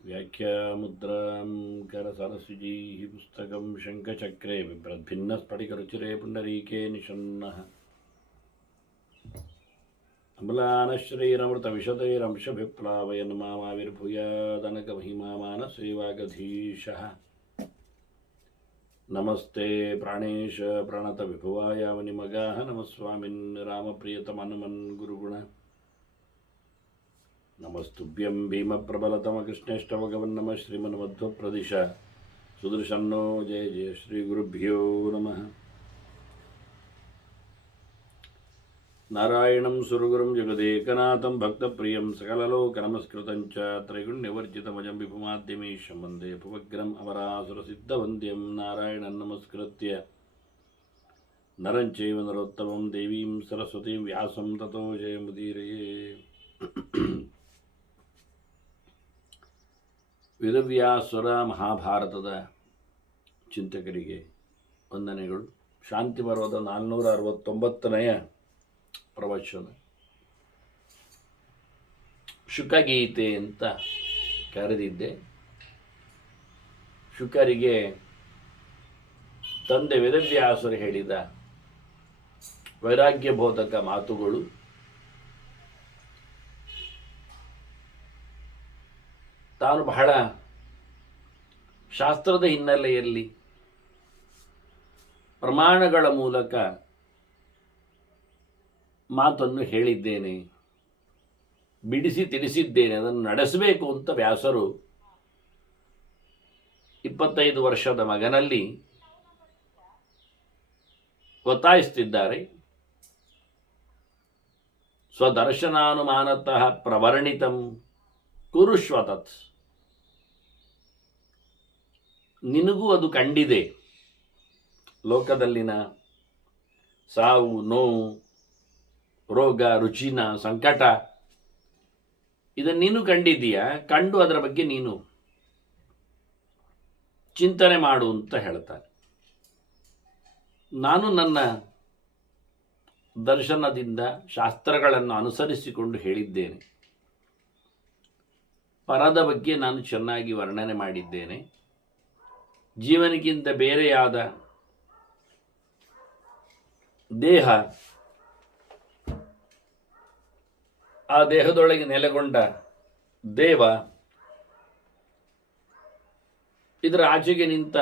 व्याख्यामुद्रां करसरस्विजैः पुस्तकं शङ्खचक्रे बिभ्रद्भिन्नस्फटिकरुचिरे पुण्डरीके निषण्णः अम्लानश्रीरमृतविशदैरंशभिप्लावयन् मामाविर्भूयादनकमहिमामानसेवागधीशः नमस्ते प्राणेश प्रणतविभुवाय वनिमगाः नमस्वामिन् रामप्रियतमनुमन् गुरुगुण नमस्तुभ्यं भीमप्रबलतमकृष्णेष्टभगवन्नमः श्रीमन्मध्वप्रदिश सुदर्शन्नो जय जय श्रीगुरुभ्यो नमः नारायणं सुरगुरुं जगदेकनाथं भक्तप्रियं सकललोकनमस्कृतं च त्रैगुण्यवर्जितमजं विभुमाद्यमीशं वन्दे भुवग्रम् अमरासुरसिद्धवन्द्यं नारायणं नमस्कृत्य नरं चैव नरोत्तमं देवीं सरस्वतीं व्यासं ततो जयमुदीरये ವೇದವ್ಯಾಸರ ಮಹಾಭಾರತದ ಚಿಂತಕರಿಗೆ ವಂದನೆಗಳು. ಶಾಂತಿ ಪರ್ವದ 469ನೆಯ ಪ್ರವಚನ ಶುಕಗೀತೆ ಅಂತ ಕರೆದಿದ್ದೆ. ಶುಕರಿಗೆ ತಂದೆ ವೇದವ್ಯಾಸರು ಹೇಳಿದ ವೈರಾಗ್ಯಬೋಧಕ ಮಾತುಗಳು ತಾನು ಬಹಳ ಶಾಸ್ತ್ರದ ಹಿನ್ನೆಲೆಯಲ್ಲಿ ಪ್ರಮಾಣಗಳ ಮೂಲಕ ಮಾತನ್ನು ಹೇಳಿದ್ದೇನೆ, ಬಿಡಿಸಿ ತಿಳಿಸಿದ್ದೇನೆ, ಅದನ್ನು ನಡೆಸಬೇಕು ಅಂತ ವ್ಯಾಸರು 25 ವರ್ಷದ ಮಗನಲ್ಲಿ ಒತ್ತಾಯಿಸುತ್ತಿದ್ದಾರೆ. ಸ್ವದರ್ಶನಾನುಮಾನತಃ ಪ್ರವರ್ಣಿತಂ ಕುರುಷ್ವತತ್. ನಿನಗೂ ಅದು ಕಂಡಿದೆ, ಲೋಕದಲ್ಲಿನ ಸಾವು ನೋವು ರೋಗ ರುಚಿನ ಸಂಕಟ ಇದನ್ನು ನೀನು ಕಂಡಿದ್ದೀಯ, ಕಂಡು ಅದರ ಬಗ್ಗೆ ನೀನು ಚಿಂತನೆ ಮಾಡು ಅಂತ ಹೇಳ್ತಾರೆ. ನಾನು ನನ್ನ ದರ್ಶನದಿಂದ ಶಾಸ್ತ್ರಗಳನ್ನು ಅನುಸರಿಸಿಕೊಂಡು ಹೇಳಿದ್ದೇನೆ, ಪರದ ಬಗ್ಗೆ ನಾನು ಚೆನ್ನಾಗಿ ವರ್ಣನೆ ಮಾಡಿದ್ದೇನೆ. ಜೀವನಕ್ಕಿಂತ ಬೇರೆಯಾದ ದೇಹ, ಆ ದೇಹದೊಳಗೆ ನೆಲೆಗೊಂಡ ದೇವ, ಇದರ ಆಚೆಗೆ ನಿಂತ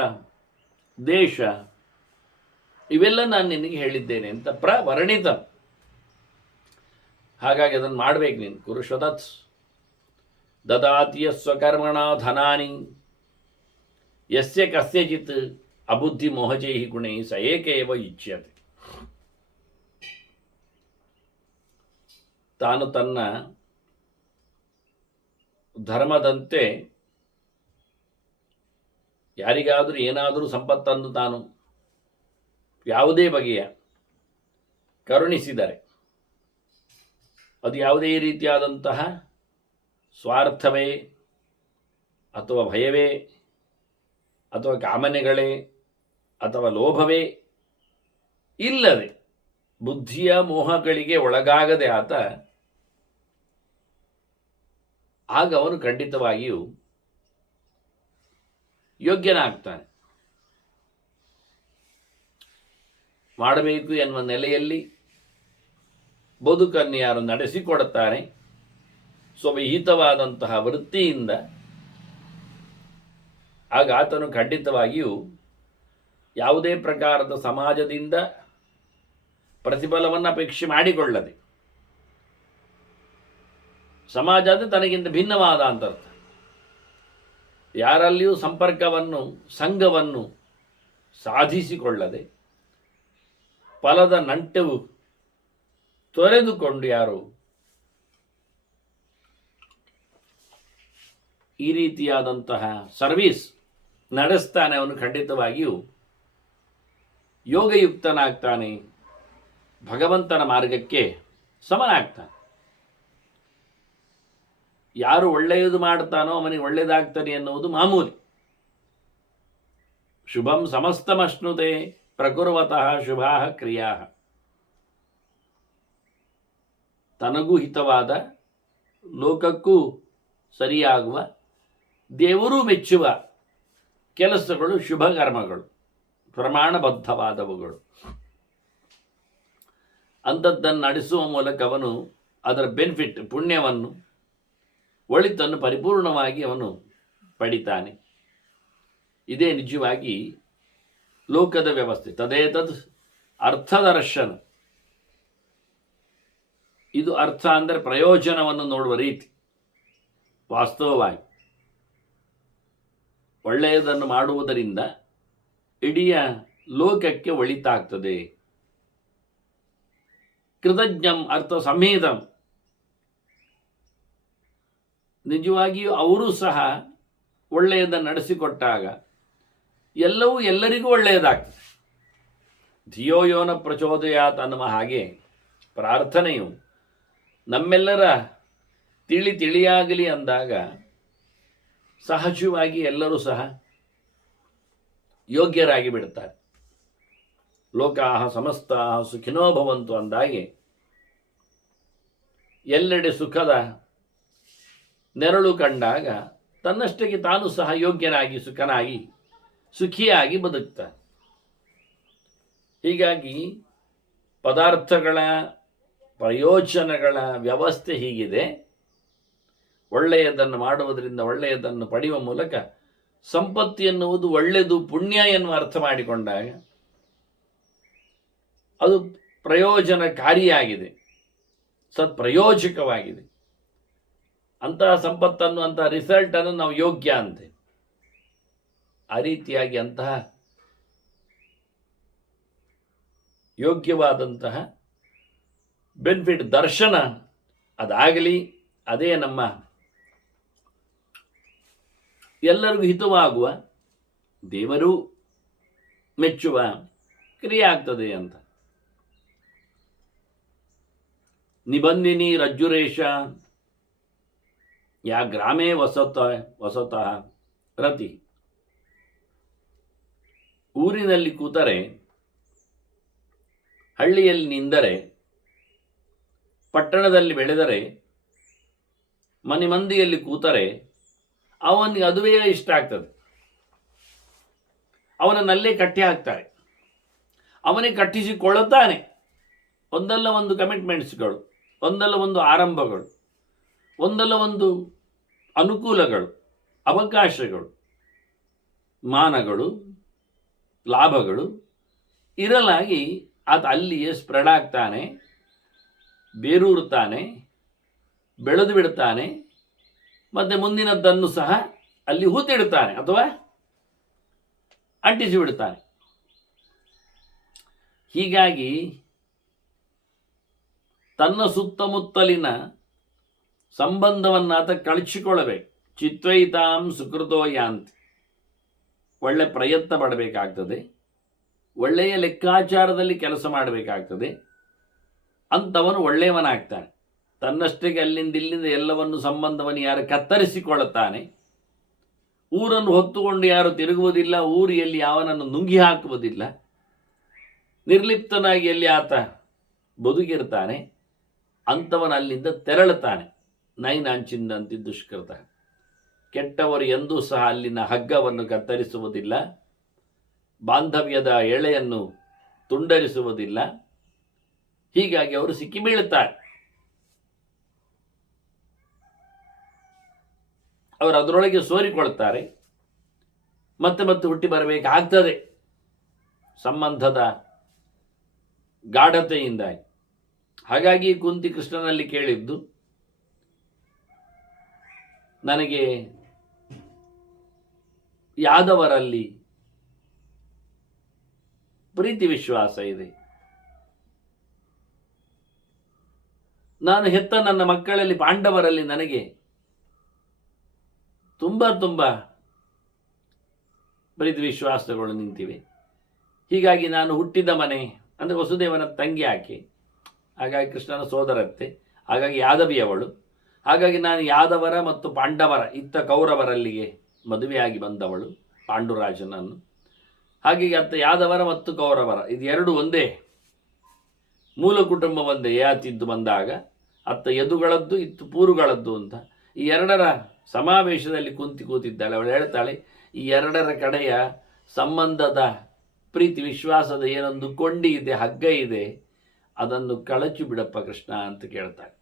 ದೇಶ, ಇವೆಲ್ಲ ನಾನು ನಿನಗೆ ಹೇಳಿದ್ದೇನೆ ಅಂತ ಪ್ರವರ್ಣಿತ. ಹಾಗಾಗಿ ಅದನ್ನು ಮಾಡಬೇಕು ನೀನು. ಕುರುಷದತ್ ದದಾತಿಯ ಸ್ವಕರ್ಮಣ ಧನಾನಿ ಯಸ್ಯ ಕಸ್ಯಚಿತ್ ಅಬುದ್ಧಿ ಮೋಹಜೈ ಗುಣೈ ಸ ಏಕೇವ ಇಚ್ಛ್ಯತೆ. ತಾನು ತನ್ನ ಧರ್ಮದಂತೆ ಯಾರಿಗಾದರೂ ಏನಾದರೂ ಸಂಪತ್ತನ್ನು ತಾನು ಯಾವುದೇ ಬಗೆಯ ಕರುಣಿಸಿದರೆ ಅದು ಯಾವುದೇ ರೀತಿಯಾದಂತಹ ಸ್ವಾರ್ಥವೇ ಅಥವಾ ಭಯವೇ ಅಥವಾ ಕಾಮನೆಗಳೇ ಅಥವಾ ಲೋಭವೇ ಇಲ್ಲದೆ ಬುದ್ಧಿಯ ಮೋಹಗಳಿಗೆ ಒಳಗಾಗದೆ ಆತ, ಆಗ ಅವನು ಖಂಡಿತವಾಗಿಯೂ ಯೋಗ್ಯನಾಗ್ತಾನೆ. ಮಾಡಬೇಕು ಎನ್ನುವ ನೆಲೆಯಲ್ಲಿ ಬದುಕನ್ನು ಯಾರು ನಡೆಸಿಕೊಡುತ್ತಾರೆ ಸ್ವವಿಹಿತವಾದಂತಹ ವೃತ್ತಿಯಿಂದ, ಆಗ ಆತನು ಖಂಡಿತವಾಗಿಯೂ ಯಾವುದೇ ಪ್ರಕಾರದ ಸಮಾಜದಿಂದ ಪ್ರತಿಫಲವನ್ನು ಅಪೇಕ್ಷೆ ಮಾಡಿಕೊಳ್ಳದೆ, ಸಮಾಜ ಅಂದರೆ ತನಗಿಂತ ಭಿನ್ನವಾದ ಅಂತರ್ಥ, ಯಾರಲ್ಲಿಯೂ ಸಂಪರ್ಕವನ್ನು ಸಂಘವನ್ನು ಸಾಧಿಸಿಕೊಳ್ಳದೆ ಫಲದ ನಂಟು ತೊರೆದುಕೊಂಡು ಯಾರು ಈ ರೀತಿಯಾದಂತಹ ಸರ್ವೀಸ್ ನಡೆಸ್ತಾನೆ, ಅವನು ಖಂಡಿತವಾಗಿಯೂ ಯೋಗಯುಕ್ತನಾಗ್ತಾನೆ, ಭಗವಂತನ ಮಾರ್ಗಕ್ಕೆ ಸಮನಾಗ್ತಾನೆ. ಯಾರು ಒಳ್ಳೆಯದು ಮಾಡ್ತಾನೋ ಅವನಿಗೆ ಒಳ್ಳೆಯದಾಗ್ತಾನೆ ಎನ್ನುವುದು ಮಾಮೂಲಿ. ಶುಭಂ ಸಮಸ್ತಮಶ್ನುತೆ ಪ್ರಕುರ್ವತಃ ಶುಭಾಃ ಕ್ರಿಯಾಃ. ತನಗೂ ಹಿತವಾದ, ಲೋಕಕ್ಕೂ ಸರಿಯಾಗುವ, ದೇವರೂ ಮೆಚ್ಚುವ ಕೆಲಸಗಳು ಶುಭ ಕರ್ಮಗಳು, ಪ್ರಮಾಣಬದ್ಧವಾದವುಗಳು. ಅಂಥದ್ದನ್ನು ನಡೆಸುವ ಮೂಲಕ ಅವನು ಅದರ ಬೆನಿಫಿಟ್, ಪುಣ್ಯವನ್ನು, ಒಳಿತನ್ನು ಪರಿಪೂರ್ಣವಾಗಿ ಅವನು ಪಡಿತಾನೆ. ಇದೇ ನಿಜವಾಗಿ ಲೋಕದ ವ್ಯವಸ್ಥೆ. ತದೇತದ್ ಅರ್ಥದರ್ಶನ. ಇದು ಅರ್ಥ ಅಂದರೆ ಪ್ರಯೋಜನವನ್ನು ನೋಡುವ ರೀತಿ. ವಾಸ್ತವವಾಗಿ ಒಳ್ಳೆಯದನ್ನು ಮಾಡುವುದರಿಂದ ಇಡೀ ಲೋಕಕ್ಕೆ ಒಳಿತಾಗ್ತದೆ. ಕೃತಜ್ಞಂ ಅರ್ಥ ಸಂಹಿತಂ. ನಿಜವಾಗಿಯೂ ಅವರೂ ಸಹ ಒಳ್ಳೆಯದನ್ನು ನಡೆಸಿಕೊಟ್ಟಾಗ ಎಲ್ಲವೂ ಎಲ್ಲರಿಗೂ ಒಳ್ಳೆಯದಾಗ್ತದೆ. ಧಿಯೋ ಯೋನ ಪ್ರಚೋದಯಾತ್ ಅನ್ನುವ ಹಾಗೆ ಪ್ರಾರ್ಥನೆಯು ನಮ್ಮೆಲ್ಲರ ತಿಳಿಯಾಗಲಿ ಅಂದಾಗ ಸಹಜವಾಗಿ ಎಲ್ಲರೂ ಸಹ ಯೋಗ್ಯರಾಗಿ ಬಿಡುತ್ತಾರೆ. ಲೋಕಾಹ ಸಮಸ್ತಾಹ ಸುಖಿನೋ ಭವಂತು ಅಂದಾಗೆ ಎಲ್ಲೆಡೆ ಸುಖದ ನೆರಳು ಕಂಡಾಗ ತನ್ನಷ್ಟಕ್ಕೆ ತಾನು ಸಹ ಯೋಗ್ಯನಾಗಿ, ಸುಖನಾಗಿ, ಸುಖಿಯಾಗಿ ಬದುಕ್ತಾನೆ. ಹೀಗಾಗಿ ಪದಾರ್ಥಗಳ ಪ್ರಯೋಜನಗಳ ವ್ಯವಸ್ಥೆ ಹೀಗಿದೆ. ಒಳ್ಳೆಯದನ್ನು ಮಾಡುವುದರಿಂದ, ಒಳ್ಳೆಯದನ್ನು ಪಡೆಯುವ ಮೂಲಕ ಸಂಪತ್ತು ಎನ್ನುವುದು ಒಳ್ಳೆಯದು, ಪುಣ್ಯ ಎನ್ನುವ ಅರ್ಥ ಮಾಡಿಕೊಂಡಾಗ ಅದು ಪ್ರಯೋಜನಕಾರಿಯಾಗಿದೆ, ಸತ್ಪ್ರಯೋಜಕವಾಗಿದೆ. ಅಂತಹ ಸಂಪತ್ತನ್ನು, ಅಂತಹ ರಿಸಲ್ಟನ್ನು ನಾವು ಯೋಗ್ಯ ಅಂತೆ. ಆ ರೀತಿಯಾಗಿ ಅಂತಹ ಯೋಗ್ಯವಾದಂತಹ ಬೆನಿಫಿಟ್ ದರ್ಶನ ಅದಾಗಲಿ. ಅದೇ ನಮ್ಮ ಎಲ್ಲರಿಗೂ ಹಿತವಾಗುವ, ದೇವರು ಮೆಚ್ಚುವ ಕ್ರಿಯೆ ಆಗ್ತದೆ ಅಂತ. ನಿಬಂಧಿನಿ ರಜ್ಜುರೇಶ ಯಾ ಗ್ರಾಮೇ ವಸತಃ ರತಿ. ಊರಿನಲ್ಲಿ ಕೂತರೆ, ಹಳ್ಳಿಯಲ್ಲಿ ನಿಂದರೆ, ಪಟ್ಟಣದಲ್ಲಿ ಬೆಳೆದರೆ, ಮನೆ ಮಂದಿಯಲ್ಲಿ ಕೂತರೆ ಅವನಿಗೆ ಅದುವೇ ಇಷ್ಟ ಆಗ್ತದೆ. ಅವನನ್ನಲ್ಲೇ ಕಟ್ಟಿ ಹಾಕ್ತಾರೆ. ಅವನಿಗೆ ಕಟ್ಟಿಸಿಕೊಳ್ಳುತ್ತಾನೆ. ಒಂದಲ್ಲ ಒಂದು ಕಮಿಟ್ಮೆಂಟ್ಸ್ಗಳು, ಒಂದಲ್ಲ ಒಂದು ಆರಂಭಗಳು, ಒಂದಲ್ಲ ಒಂದು ಅನುಕೂಲಗಳು, ಅವಕಾಶಗಳು, ಮಾನಗಳು, ಲಾಭಗಳು ಇರಲಾಗಿ ಆತ ಅಲ್ಲಿಯೇ ಸ್ಪ್ರೆಡ್ ಆಗ್ತಾನೆ, ಬೇರೂರುತ್ತಾನೆ, ಬೆಳೆದು ಬಿಡ್ತಾನೆ. ಮತ್ತು ಮುಂದಿನದ್ದನ್ನು ಸಹ ಅಲ್ಲಿ ಹೂತಿಡ್ತಾನೆ ಅಥವಾ ಅಂಟಿಸಿ ಬಿಡ್ತಾನೆ. ಹೀಗಾಗಿ ತನ್ನ ಸುತ್ತಮುತ್ತಲಿನ ಸಂಬಂಧವನ್ನು ಆತ ಕಳಚಿಕೊಳ್ಳಬೇಕು. ಚಿತ್ವೈತಾಂ ಸುಕೃತೋ ಯಾಂತಿ. ಒಳ್ಳೆ ಪ್ರಯತ್ನ ಪಡಬೇಕಾಗ್ತದೆ, ಒಳ್ಳೆಯ ಲೆಕ್ಕಾಚಾರದಲ್ಲಿ ಕೆಲಸ ಮಾಡಬೇಕಾಗ್ತದೆ. ಅಂಥವನು ಒಳ್ಳೆಯವನಾಗ್ತಾನೆ. ತನ್ನಷ್ಟಕ್ಕೆ ಅಲ್ಲಿಂದ ಇಲ್ಲಿಂದ ಎಲ್ಲವನ್ನು ಸಂಬಂಧವನ್ನು ಯಾರು ಕತ್ತರಿಸಿಕೊಳ್ಳುತ್ತಾನೆ, ಊರನ್ನು ಹೊತ್ತುಕೊಂಡು ಯಾರು ತಿರುಗುವುದಿಲ್ಲ, ಊರು ಎಲ್ಲಿ ಯಾವನನ್ನು ನುಂಗಿ ಹಾಕುವುದಿಲ್ಲ, ನಿರ್ಲಿಪ್ತನಾಗಿ ಎಲ್ಲಿ ಆತ ಬದುಕಿರ್ತಾನೆ, ಅಂಥವನು ಅಲ್ಲಿಂದ ತೆರಳುತ್ತಾನೆ. ನೈನಾಂಚಿಂದಂತಿ ದುಷ್ಕೃತ. ಕೆಟ್ಟವರು ಎಂದೂ ಸಹ ಅಲ್ಲಿನ ಹಗ್ಗವನ್ನು ಕತ್ತರಿಸುವುದಿಲ್ಲ, ಬಾಂಧವ್ಯದ ಎಳೆಯನ್ನು ತುಂಡರಿಸುವುದಿಲ್ಲ. ಹೀಗಾಗಿ ಅವರು ಸಿಕ್ಕಿ ಬೀಳುತ್ತಾರೆ. ಅವರು ಅದರೊಳಗೆ ಸೋರಿಕೊಳ್ತಾರೆ. ಮತ್ತೆ ಮತ್ತೆ ಹುಟ್ಟಿ ಬರಬೇಕಾಗ್ತದೆ ಸಂಬಂಧದ ಗಾಢತೆಯಿಂದಾಗಿ. ಹಾಗಾಗಿ ಕುಂತಿ ಕೃಷ್ಣನಲ್ಲಿ ಕೇಳಿದ್ದು, ನನಗೆ ಯಾದವರಲ್ಲಿ ಪ್ರೀತಿ ವಿಶ್ವಾಸ ಇದೆ. ನಾನು ಹೆತ್ತ ನನ್ನ ಮಕ್ಕಳಲ್ಲಿ, ಪಾಂಡವರಲ್ಲಿ ನನಗೆ ತುಂಬ ಪ್ರೀತಿ ವಿಶ್ವಾಸಗಳು ನಿಂತಿವೆ. ಹೀಗಾಗಿ ನಾನು ಹುಟ್ಟಿದ ಮನೆ ಅಂದರೆ ವಸುದೇವನ ತಂಗಿ ಆಕೆ, ಹಾಗಾಗಿ ಕೃಷ್ಣನ ಸೋದರತ್ತೆ, ಹಾಗಾಗಿ ಯಾದವಿಯವಳು. ಹಾಗಾಗಿ ನಾನು ಯಾದವರ ಮತ್ತು ಪಾಂಡವರ, ಇತ್ತ ಕೌರವರಲ್ಲಿಗೆ ಮದುವೆಯಾಗಿ ಬಂದವಳು ಪಾಂಡುರಾಜನನ್ನು. ಹಾಗಾಗಿ ಅತ್ತ ಯಾದವರ ಮತ್ತು ಕೌರವರ ಇದು ಎರಡು ಒಂದೇ, ಮೂಲ ಕುಟುಂಬ ಒಂದೇ. ಯಾತಿದ್ದು ಬಂದಾಗ ಅತ್ತ ಯದುಗಳದ್ದು ಇತ್ತು ಪೂರುಗಳದ್ದು ಅಂತ. ಈ ಎರಡರ ಸಮಾವೇಶದಲ್ಲಿ ಕೂತಿದ್ದಾಳೆ. ಅವಳು ಹೇಳ್ತಾಳೆ, ಈ ಎರಡರ ಕಡೆಯ ಸಂಬಂಧದ ಪ್ರೀತಿ ವಿಶ್ವಾಸದ ಏನೊಂದು ಕೊಂಡಿ ಇದೆ, ಹಗ್ಗ ಇದೆ, ಅದನ್ನು ಕಳಚಿ ಬಿಡಪ್ಪ ಕೃಷ್ಣ ಅಂತ ಕೇಳ್ತಾಳೆ.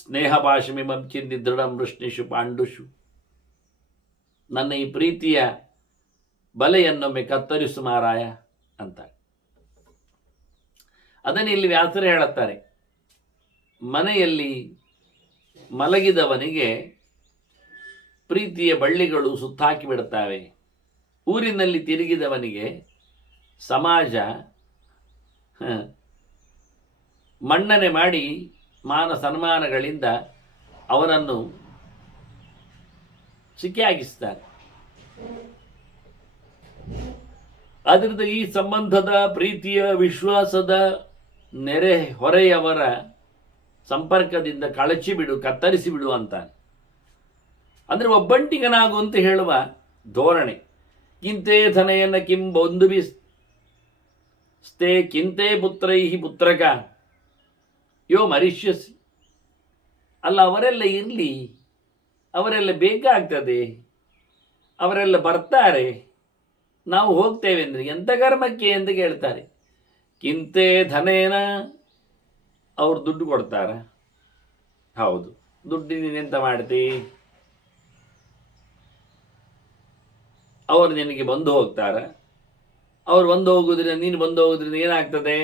ಸ್ನೇಹ ಭಾಷಮಿಮಂ ಚಿಂದಿ ದೃಢಂ ವೃಷ್ಣಿಷು ಪಾಂಡುಷು, ನನ್ನ ಈ ಪ್ರೀತಿಯ ಬಲೆಯನ್ನೊಮ್ಮೆ ಕತ್ತರಿಸು ಮಾರಾಯ ಅಂತ. ಅದನ್ನು ಇಲ್ಲಿ ವ್ಯಾಸರು ಹೇಳುತ್ತಾರೆ, ಮನೆಯಲ್ಲಿ ಮಲಗಿದವನಿಗೆ ಪ್ರೀತಿಯ ಬಳ್ಳಿಗಳು ಸುತ್ತಾಕಿ ಬಿಡುತ್ತವೆ. ಊರಿನಲ್ಲಿ ತಿರುಗಿದವನಿಗೆ ಸಮಾಜ ಮನ್ನಣೆ ಮಾಡಿ ಮಾನ ಸನ್ಮಾನಗಳಿಂದ ಅವನನ್ನು ಸಿಕ್ಕಿಹಾಕಿಸ್ತಾರೆ. ಆದ್ದರಿಂದ ಈ ಸಂಬಂಧದ ಪ್ರೀತಿಯ ವಿಶ್ವಾಸದ ನೆರೆ ಹೊರೆಯವರ ಸಂಪರ್ಕದಿಂದ ಕಳಚಿ ಬಿಡು, ಕತ್ತರಿಸಿ ಬಿಡು ಅಂತಾನೆ. ಅಂದರೆ ಒಬ್ಬಂಟಿಗನಾಗು ಅಂತ ಹೇಳುವ ಧೋರಣೆ. ಕಿಂತೆ ಧನೆಯನ್ನ ಕಿಂ ಬಂಧುಬಿ ಸ್ತೆ ಕಿಂತೆ ಪುತ್ರೈಹಿ ಪುತ್ರಕ ಯೋ ಮರಿಷ್ಯಸಿ. ಅಲ್ಲ, ಅವರೆಲ್ಲ ಇರಲಿ, ಅವರೆಲ್ಲ ಬೇಕಾಗ್ತದೆ, ಅವರೆಲ್ಲ ಬರ್ತಾರೆ, ನಾವು ಹೋಗ್ತೇವೆ ಅಂದರೆ ಎಂಥ ಕರ್ಮಕ್ಕೆ ಅಂತ ಕೇಳ್ತಾರೆ. ಕಿಂತೆ ಧನೇನ, ಅವ್ರು ದುಡ್ಡು ಕೊಡ್ತಾರ? ಹೌದು. ದುಡ್ಡು ನೀನೆಂತ ಮಾಡ್ತಿ? ಅವರು ನಿನಗೆ ಬಂದು ಹೋಗ್ತಾರ? ಅವ್ರು ಬಂದು ಹೋಗೋದ್ರಿಂದ ನೀನು ಬಂದು ಹೋಗೋದ್ರಿಂದ ಏನಾಗ್ತದೆ?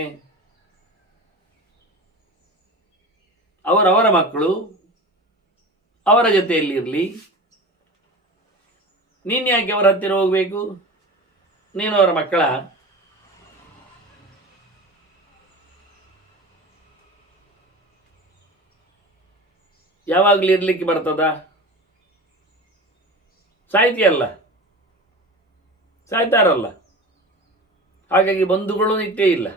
ಅವರವರ ಮಕ್ಕಳು ಅವರ ಜೊತೆಯಲ್ಲಿ ಇರಲಿ, ನೀನು ಯಾಕೆ ಅವರ ಹತ್ತಿರ ಹೋಗಬೇಕು? ನೀನು ಅವರ ಮಕ್ಕಳ? ಯಾವಾಗಲೂ ಇರಲಿಕ್ಕೆ ಬರ್ತದ? ಸಾಯ್ತಿಯಲ್ಲ, ಸಾಯ್ತಾರಲ್ಲ. ಹಾಗಾಗಿ ಬಂಧುಗಳು ನಿತ್ಯ ಇಲ್ಲ,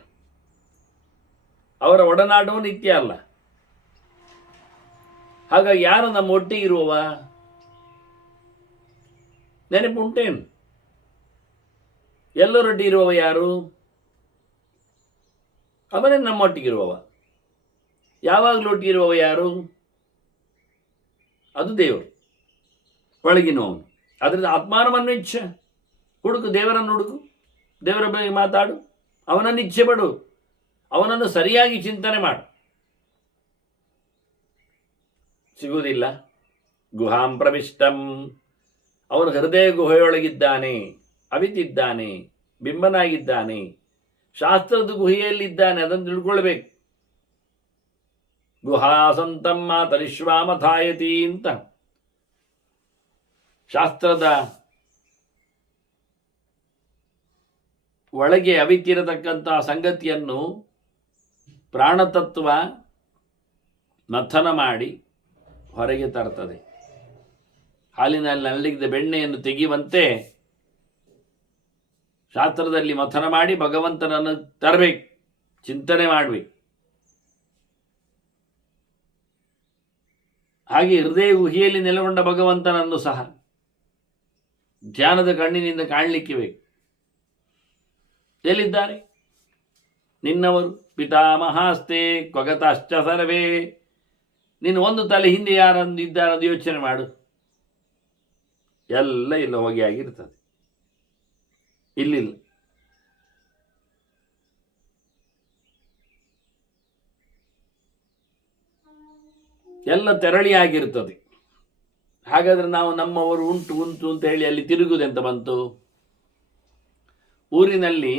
ಅವರ ಒಡನಾಟವೂ ನಿತ್ಯ ಅಲ್ಲ. ಹಾಗಾಗಿ ಯಾರು ನಮ್ಮ ಒಟ್ಟಿಗೆ ಇರುವವ? ನೆನಪುಂಟೇನು? ಎಲ್ಲರೊಟ್ಟಿಗೆ ಇರುವವ ಯಾರು? ಅವನೇ ನಮ್ಮೊಟ್ಟಿಗಿರುವವ. ಯಾವಾಗಲೂ ಒಟ್ಟಿಗಿರುವವ ಯಾರು? ಅದು ದೇವರು, ಒಳಗಿನವನು. ಅದರಿಂದ ಆತ್ಮಾನವನ್ನು ಇಚ್ಛೆ ಹುಡುಕು, ದೇವರನ್ನು ಹುಡುಕು, ದೇವರ ಬಗ್ಗೆ ಮಾತಾಡು, ಅವನನ್ನು ಇಚ್ಛೆ ಪಡು, ಅವನನ್ನು ಸರಿಯಾಗಿ ಚಿಂತನೆ ಮಾಡು. ಸಿಗುವುದಿಲ್ಲ. ಗುಹಾಂ ಪ್ರವಿಷ್ಟಂ, ಅವನು ಹೃದಯ ಗುಹೆಯೊಳಗಿದ್ದಾನೆ, ಅವಿತಿದ್ದಾನೆ, ಬಿಂಬನಾಗಿದ್ದಾನೆ, ಶಾಸ್ತ್ರದ ಗುಹೆಯಲ್ಲಿದ್ದಾನೆ. ಅದನ್ನು ತಿಳ್ಕೊಳ್ಬೇಕು. ಗುಹಾಸಂತಂ ಮಾತರಿಶ್ವಾಮಥಾಯತಿ ಅಂತ ಶಾಸ್ತ್ರದ ಒಳಗೆ ಅವಿತಿರತಕ್ಕಂಥ ಸಂಗತಿಯನ್ನು ಪ್ರಾಣತತ್ವ ಮಥನ ಮಾಡಿ ಹೊರಗೆ ತರ್ತದೆ. ಹಾಲಿನಲ್ಲಿ ನಲ್ಲಿಗಿದ ಬೆಣ್ಣೆಯನ್ನು ತೆಗೆಯುವಂತೆ ಶಾಸ್ತ್ರದಲ್ಲಿ ಮಥನ ಮಾಡಿ ಭಗವಂತನನ್ನು ತರಬೇಕು, ಚಿಂತನೆ ಮಾಡಬೇಕು. ಹಾಗೆ ಹೃದಯ ಗುಹಿಯಲ್ಲಿ ನೆಲೆಗೊಂಡ ಭಗವಂತನನ್ನು ಸಹ ಧ್ಯಾನದ ಕಣ್ಣಿನಿಂದ ಕಾಣಲಿಕ್ಕೆ ಬೇಕು. ಎಲ್ಲಿದ್ದಾರೆ? ನಿನ್ನವರು ಪಿತಾಮಹಾಸ್ತೆ ಕ್ವಗತಾಶ್ಚ ಸರ್ವೇ. ನೀನು ಒಂದು ತಲೆ ಹಿಂದೆ ಯಾರನ್ನು ಇದ್ದಾರದು ಯೋಚನೆ ಮಾಡು. ಎಲ್ಲ ಇಲ್ಲ ಹೋಗಿ ಆಗಿರ್ತದೆ. ಇಲ್ಲಿಲ್ಲ. ಎಲ್ಲ ತೆರಳಿಯಾಗಿರ್ತದೆ. ಹಾಗಾದ್ರೆ ನಾವು ನಮ್ಮವರು ಉಂಟು ಉಂಟು ಅಂತ ಹೇಳಿ ಅಲ್ಲಿ ತಿರುಗುವುದೆಂತ ಬಂತು? ಊರಿನಲ್ಲಿ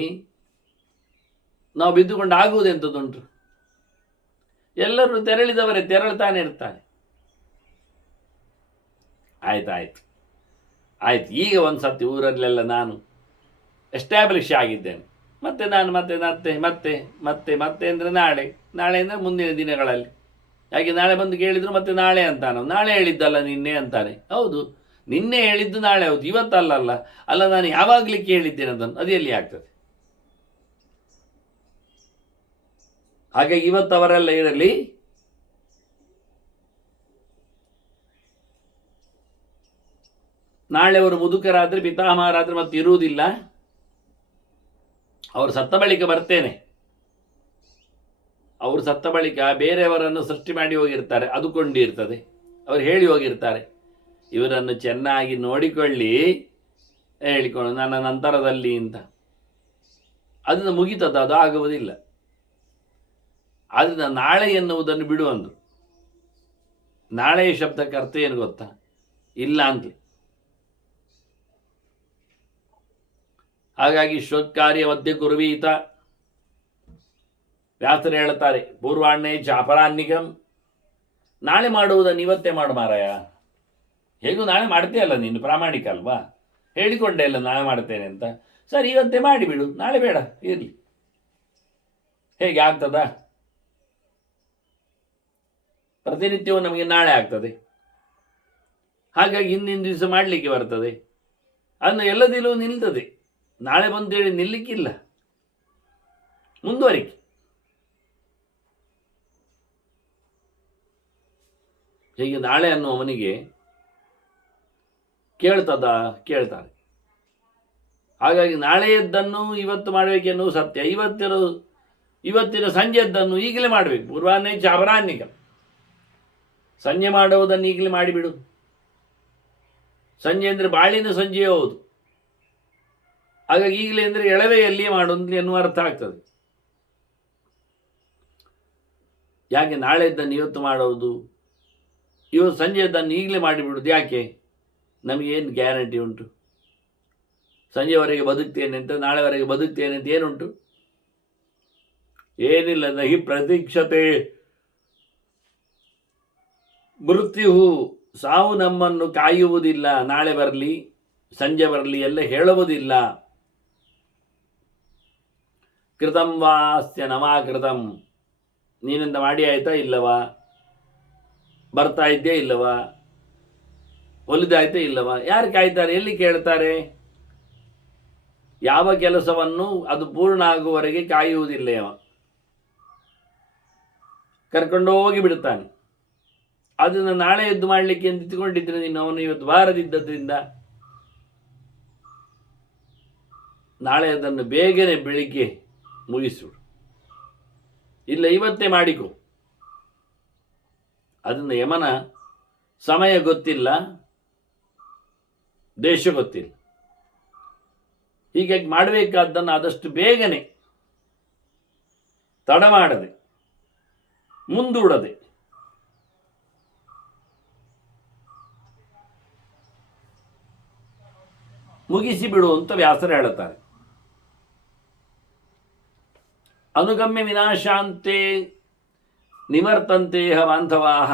ನಾವು ಬಿದ್ದುಕೊಂಡು ಆಗುವುದೆಂಥದ್ದುಂಟು? ಎಲ್ಲರೂ ತೆರಳಿದವರೇ, ತೆರಳ್ತಾನೆ ಇರ್ತಾನೆ. ಆಯ್ತು, ಈಗ ಒಂದು ಸತಿ ಊರಲ್ಲೆಲ್ಲ ನಾನು ಎಸ್ಟಾಬ್ಲಿಷ್ ಆಗಿದ್ದೇನೆ. ಮತ್ತೆ ನಾನು ಮತ್ತೆ ಮತ್ತೆ ಮತ್ತೆ ಮತ್ತೆ ಮತ್ತೆ ಅಂದರೆ ನಾಳೆ ಅಂದರೆ ಮುಂದಿನ ದಿನಗಳಲ್ಲಿ. ಹಾಗೆ ನಾಳೆ ಬಂದು ಕೇಳಿದ್ರು ಮತ್ತೆ ನಾಳೆ ಅಂತಾನೆ. ನಾಳೆ ಹೇಳಿದ್ದಲ್ಲ ನಿನ್ನೆ ಅಂತಾನೆ. ಹೌದು, ನಿನ್ನೆ ಹೇಳಿದ್ದು ನಾಳೆ ಹೌದು, ಇವತ್ತಲ್ಲ. ಅಲ್ಲ, ನಾನು ಯಾವಾಗಲಿಕ್ಕೆ ಹೇಳಿದ್ದೇನೆ ಅದನ್ನು, ಅದು ಎಲ್ಲಿ ಆಗ್ತದೆ? ಹಾಗಾಗಿ ಇವತ್ತು ಅವರೆಲ್ಲ ಇರಲಿ, ನಾಳೆ ಅವರು ಮುದುಕರಾದರೆ ಪಿತಾಮಹರಾದರೆ ಮತ್ತೆ ಇರುವುದಿಲ್ಲ. ಅವರು ಸತ್ತ ಬಳಿಕ ಬರ್ತೇನೆ, ಅವರು ಸತ್ತ ಬಳಿಕ ಬೇರೆಯವರನ್ನು ಸೃಷ್ಟಿ ಮಾಡಿ ಹೋಗಿರ್ತಾರೆ, ಅದು ಕೊಂಡಿರ್ತದೆ. ಅವರು ಹೇಳಿ ಹೋಗಿರ್ತಾರೆ, ಇವರನ್ನು ಚೆನ್ನಾಗಿ ನೋಡಿಕೊಳ್ಳಿ, ಹೇಳಿಕೊಂಡು ನನ್ನ ನಂತರದಲ್ಲಿ ಅಂತ. ಅದನ್ನು ಮುಗಿತದ, ಅದು ಆಗುವುದಿಲ್ಲ. ಅದನ್ನು ನಾಳೆ ಎನ್ನುವುದನ್ನು ಬಿಡುವಂದರು. ನಾಳೆಯ ಶಬ್ದಕ್ಕೆ ಅರ್ಥ ಏನು ಗೊತ್ತಾ? ಇಲ್ಲ ಅಂತಲೇ. ಹಾಗಾಗಿ ಶ್ರೋತ್ಕಾರ್ಯ ಮಧ್ಯೆ ಕುರ್ವೀತ. ವ್ಯಾಸರು ಹೇಳ್ತಾರೆ, ಪೂರ್ವಾಹ್ಣೆ ಚಾಪರಾನ್ನಿಗಂ. ನಾಳೆ ಮಾಡುವುದನ್ನು ಇವತ್ತೇ ಮಾಡು ಮಾರಾಯ. ಹೇಗೂ ನಾಳೆ ಮಾಡ್ತೀಯಲ್ಲ, ನೀನು ಪ್ರಾಮಾಣಿಕ ಅಲ್ವಾ? ಹೇಳಿಕೊಂಡೆ ಅಲ್ಲ ನಾಳೆ ಮಾಡ್ತೇನೆ ಅಂತ. ಸರಿ, ಇವತ್ತೇ ಮಾಡಿಬಿಡು, ನಾಳೆ ಬೇಡ ಇರಲಿ. ಹೇಗೆ ಆಗ್ತದ? ಪ್ರತಿನಿತ್ಯವೂ ನಮಗೆ ನಾಳೆ ಆಗ್ತದೆ. ಹಾಗಾಗಿ ಹಿಂದಿನ ದಿವಸ ಮಾಡಲಿಕ್ಕೆ ಬರ್ತದೆ. ಅದನ್ನು ಎಲ್ಲದಿಲ್ಲೂ ನಿಲ್ತದೆ. ನಾಳೆ ಬಂತೇಳಿ ನಿಲ್ಲಿಕ್ಕಿಲ್ಲ, ಮುಂದುವರಿಕೆ. ಹೀಗೆ ನಾಳೆ ಅನ್ನುವವನಿಗೆ ಕೇಳ್ತಾರೆ. ಹಾಗಾಗಿ ನಾಳೆಯದ್ದನ್ನು ಇವತ್ತು ಮಾಡಬೇಕೆನ್ನುವ ಸತ್ಯ. ಇವತ್ತಿನ ಸಂಜೆಯದ್ದನ್ನು ಈಗಲೇ ಮಾಡಬೇಕು. ಪೂರ್ವಾಹ್ನೆ ಚಾಪರಾನ್ನಿಕ. ಸಂಜೆ ಮಾಡುವುದನ್ನು ಈಗಲೇ ಮಾಡಿಬಿಡು. ಸಂಜೆ ಅಂದರೆ ಬಾಳಿನ ಸಂಜೆಯೇ ಹೌದು. ಹಾಗಾಗಿ ಈಗಲೇ ಅಂದರೆ ಎಳವೆಯಲ್ಲಿಯೇ ಮಾಡು ಎನ್ನುವ ಅರ್ಥ ಆಗ್ತದೆ. ಯಾಕೆ ನಾಳೆದ್ದನ್ನು ಇವತ್ತು ಮಾಡೋದು? ಇವತ್ತು ಸಂಜೆಯದ್ದನ್ನು ಈಗಲೇ ಮಾಡಿಬಿಡುದು ಯಾಕೆ? ನಮಗೇನು ಗ್ಯಾರಂಟಿ ಉಂಟು? ಸಂಜೆವರೆಗೆ ಬದುಕ್ತೇನೆ ಅಂತ, ನಾಳೆವರೆಗೆ ಬದುಕ್ತೇನೆ ಅಂತ ಏನುಂಟು? ಏನಿಲ್ಲ. ನಹಿ ಪ್ರತೀಕ್ಷತೆ ಮೃತ್ಯು. ಸಾವು ನಮ್ಮನ್ನು ಕಾಯುವುದಿಲ್ಲ. ನಾಳೆ ಬರಲಿ, ಸಂಜೆ ಬರಲಿ ಎಲ್ಲ ಹೇಳುವುದಿಲ್ಲ. ಕೃತಂ ವಾಸ್ಯ ನವಾಕೃತಂ. ನೀನಿಂದ ಮಾಡಿ ಆಯ್ತಾ ಇಲ್ಲವಾ? ಬರ್ತಾ ಇದ್ದೇ ಇಲ್ಲವಾ? ಒಲಿದಾಯ್ತಾ ಇಲ್ಲವಾ? ಯಾರು ಕಾಯ್ತಾರೆ? ಎಲ್ಲಿ ಕೇಳ್ತಾರೆ? ಯಾವ ಕೆಲಸವನ್ನು ಅದು ಪೂರ್ಣ ಆಗುವವರೆಗೆ ಕಾಯುವುದಿಲ್ಲ. ಕರ್ಕೊಂಡು ಹೋಗಿ ಬಿಡ್ತಾನೆ. ಅದನ್ನು ನಾಳೆ ಎದ್ದು ಮಾಡಲಿಕ್ಕೆ ಅಂತ ಇಟ್ಕೊಂಡಿದ್ರೆ ನೀನು ಅವನು ಇವತ್ತು ಬಾರದಿದ್ದರಿಂದ ನಾಳೆ ಅದನ್ನು ಬೇಗನೆ ಬೆಳಿಗ್ಗೆ ಮುಗಿಸಿಬಿಡು. ಇಲ್ಲ, ಇವತ್ತೇ ಮಾಡಿಕೊ. ಅದನ್ನು ಯಮನ ಸಮಯ ಗೊತ್ತಿಲ್ಲ, ದೇಶ ಗೊತ್ತಿಲ್ಲ. ಹೀಗಾಗಿ ಮಾಡಬೇಕಾದ್ದನ್ನು ಆದಷ್ಟು ಬೇಗನೆ, ತಡ ಮಾಡದೆ, ಮುಂದೂಡದೆ ಮುಗಿಸಿ ಬಿಡುವಂತ ವ್ಯಾಸರು ಹೇಳುತ್ತಾರೆ. ಅನುಗಮ್ಯ ವಿನಾಶಾಂತೆ ನಿವರ್ತಂತೆ ಬಾಂಧವಾಹ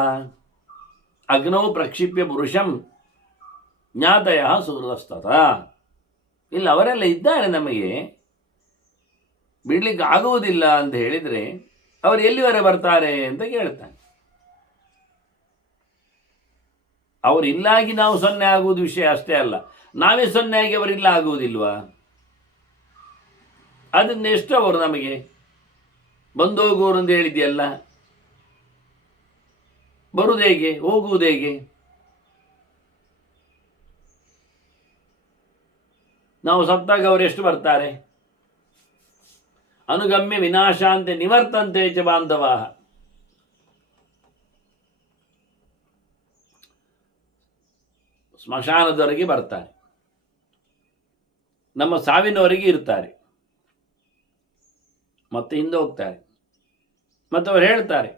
ಅಗ್ನೌ ಪ್ರಕ್ಷಿಪ್ಯ ಪುರುಷಂ ಜ್ಞಾತಯ ಸುಹೃದಸ್ತತ. ಇಲ್ಲ, ಅವರೆಲ್ಲ ಇದ್ದಾರೆ, ನಮಗೆ ಬಿಡ್ಲಿಕ್ಕೆ ಆಗುವುದಿಲ್ಲ ಅಂತ ಹೇಳಿದರೆ ಅವರು ಎಲ್ಲಿವರೆ ಬರ್ತಾರೆ ಅಂತ ಕೇಳ್ತಾನೆ. ಅವರು ಇಲ್ಲಾಗಿ ನಾವು ಸೊನ್ನೆ ಆಗುವುದು ವಿಷಯ ಅಷ್ಟೇ ಅಲ್ಲ, ನಾವೇ ಸೊನ್ನೆ ಆಗಿ ಅವರಿಲ್ಲ ಆಗುವುದಿಲ್ವಾ? ಅದನ್ನ ಎಷ್ಟು ಅವರು ನಮಗೆ ಬಂದೋಗುವರು ಅಂತ ಹೇಳಿದೆಯಲ್ಲ, ಬರುವುದು ಹೇಗೆ, ಹೋಗುವುದು ಹೇಗೆ? ನಾವು ಸತ್ತಾಗ ಅವರು ಎಷ್ಟು ಬರ್ತಾರೆ? ಅನುಗಮ್ಯ ವಿನಾಶಾಂತೆ ನಿವರ್ತಂತೆ ಚ ಬಾಂಧವಾಹ. ಸ್ಮಶಾನದವರೆಗೆ ಬರ್ತಾರೆ, ನಮ್ಮ ಸಾವಿನವರೆಗೆ ಇರ್ತಾರೆ, ಮತ್ತೆ ಹಿಂದೆ ಹೋಗ್ತಾರೆ. ಮತ್ತು ಅವರು ಹೇಳ್ತಾರೆ,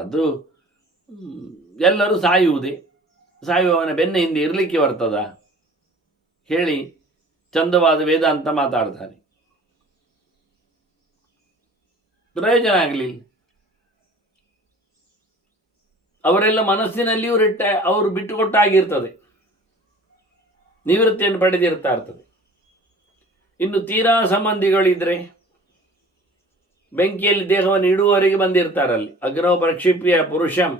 ಅದು ಎಲ್ಲರೂ ಸಾಯುವುದೇ, ಸಾಯುವವನ ಬೆನ್ನ ಹಿಂದೆ ಇರಲಿಕ್ಕೆ ಬರ್ತದ ಹೇಳಿ ಚಂದವಾದ ವೇದಾಂತ ಮಾತಾಡ್ತಾರೆ. ಪ್ರಯೋಜನ ಆಗಲಿ. ಅವರೆಲ್ಲ ಮನಸ್ಸಿನಲ್ಲಿಯೂ ಅವರು ಬಿಟ್ಟುಕೊಟ್ಟಾಗಿರ್ತದೆ, ನಿವೃತ್ತಿಯನ್ನು ಪಡೆದಿರ್ತಾ ಇರ್ತದೆ. ಇನ್ನು ತೀರಾ ಸಂಬಂಧಿಗಳಿದ್ರೆ ಬೆಂಕಿಯಲ್ಲಿ ದೇಹವನ್ನು ಇಡುವವರೆಗೆ ಬಂದಿರ್ತಾರಲ್ಲಿ, ಅಗ್ನೋ ಪ್ರಕ್ಷಿಪ್ಯ ಪುರುಷಂ.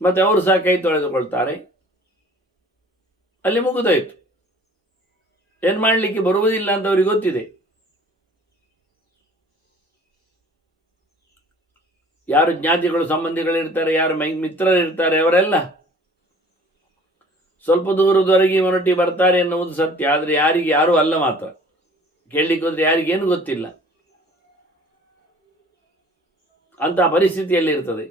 ಮತ್ತೆ ಅವರು ಸಹ ಕೈ ತೊಳೆದುಕೊಳ್ತಾರೆ, ಅಲ್ಲಿ ಮುಗಿದೋಯ್ತು. ಏನು ಮಾಡಲಿಕ್ಕೆ ಬರುವುದಿಲ್ಲ ಅಂತ ಅವ್ರಿಗೆ ಗೊತ್ತಿದೆ. ಯಾರು ಜ್ಞಾತಿಗಳು ಸಂಬಂಧಿಗಳಿರ್ತಾರೆ, ಯಾರು ಮಿತ್ರರಿರ್ತಾರೆ, ಅವರೆಲ್ಲ ಸ್ವಲ್ಪ ದೂರದವರೆಗೆ ಹೊರಟಿ ಬರ್ತಾರೆ ಎನ್ನುವುದು ಸತ್ಯ. ಆದರೆ ಯಾರಿಗೆ ಯಾರೂ ಅಲ್ಲ ಮಾತ್ರ. ಕೇಳಲಿಕ್ಕೆ ಹೋದರೆ ಯಾರಿಗೇನು ಗೊತ್ತಿಲ್ಲ. ಅಂತ ಪರಿಸ್ಥಿತಿಯಲ್ಲಿ ಇರ್ತದೆ.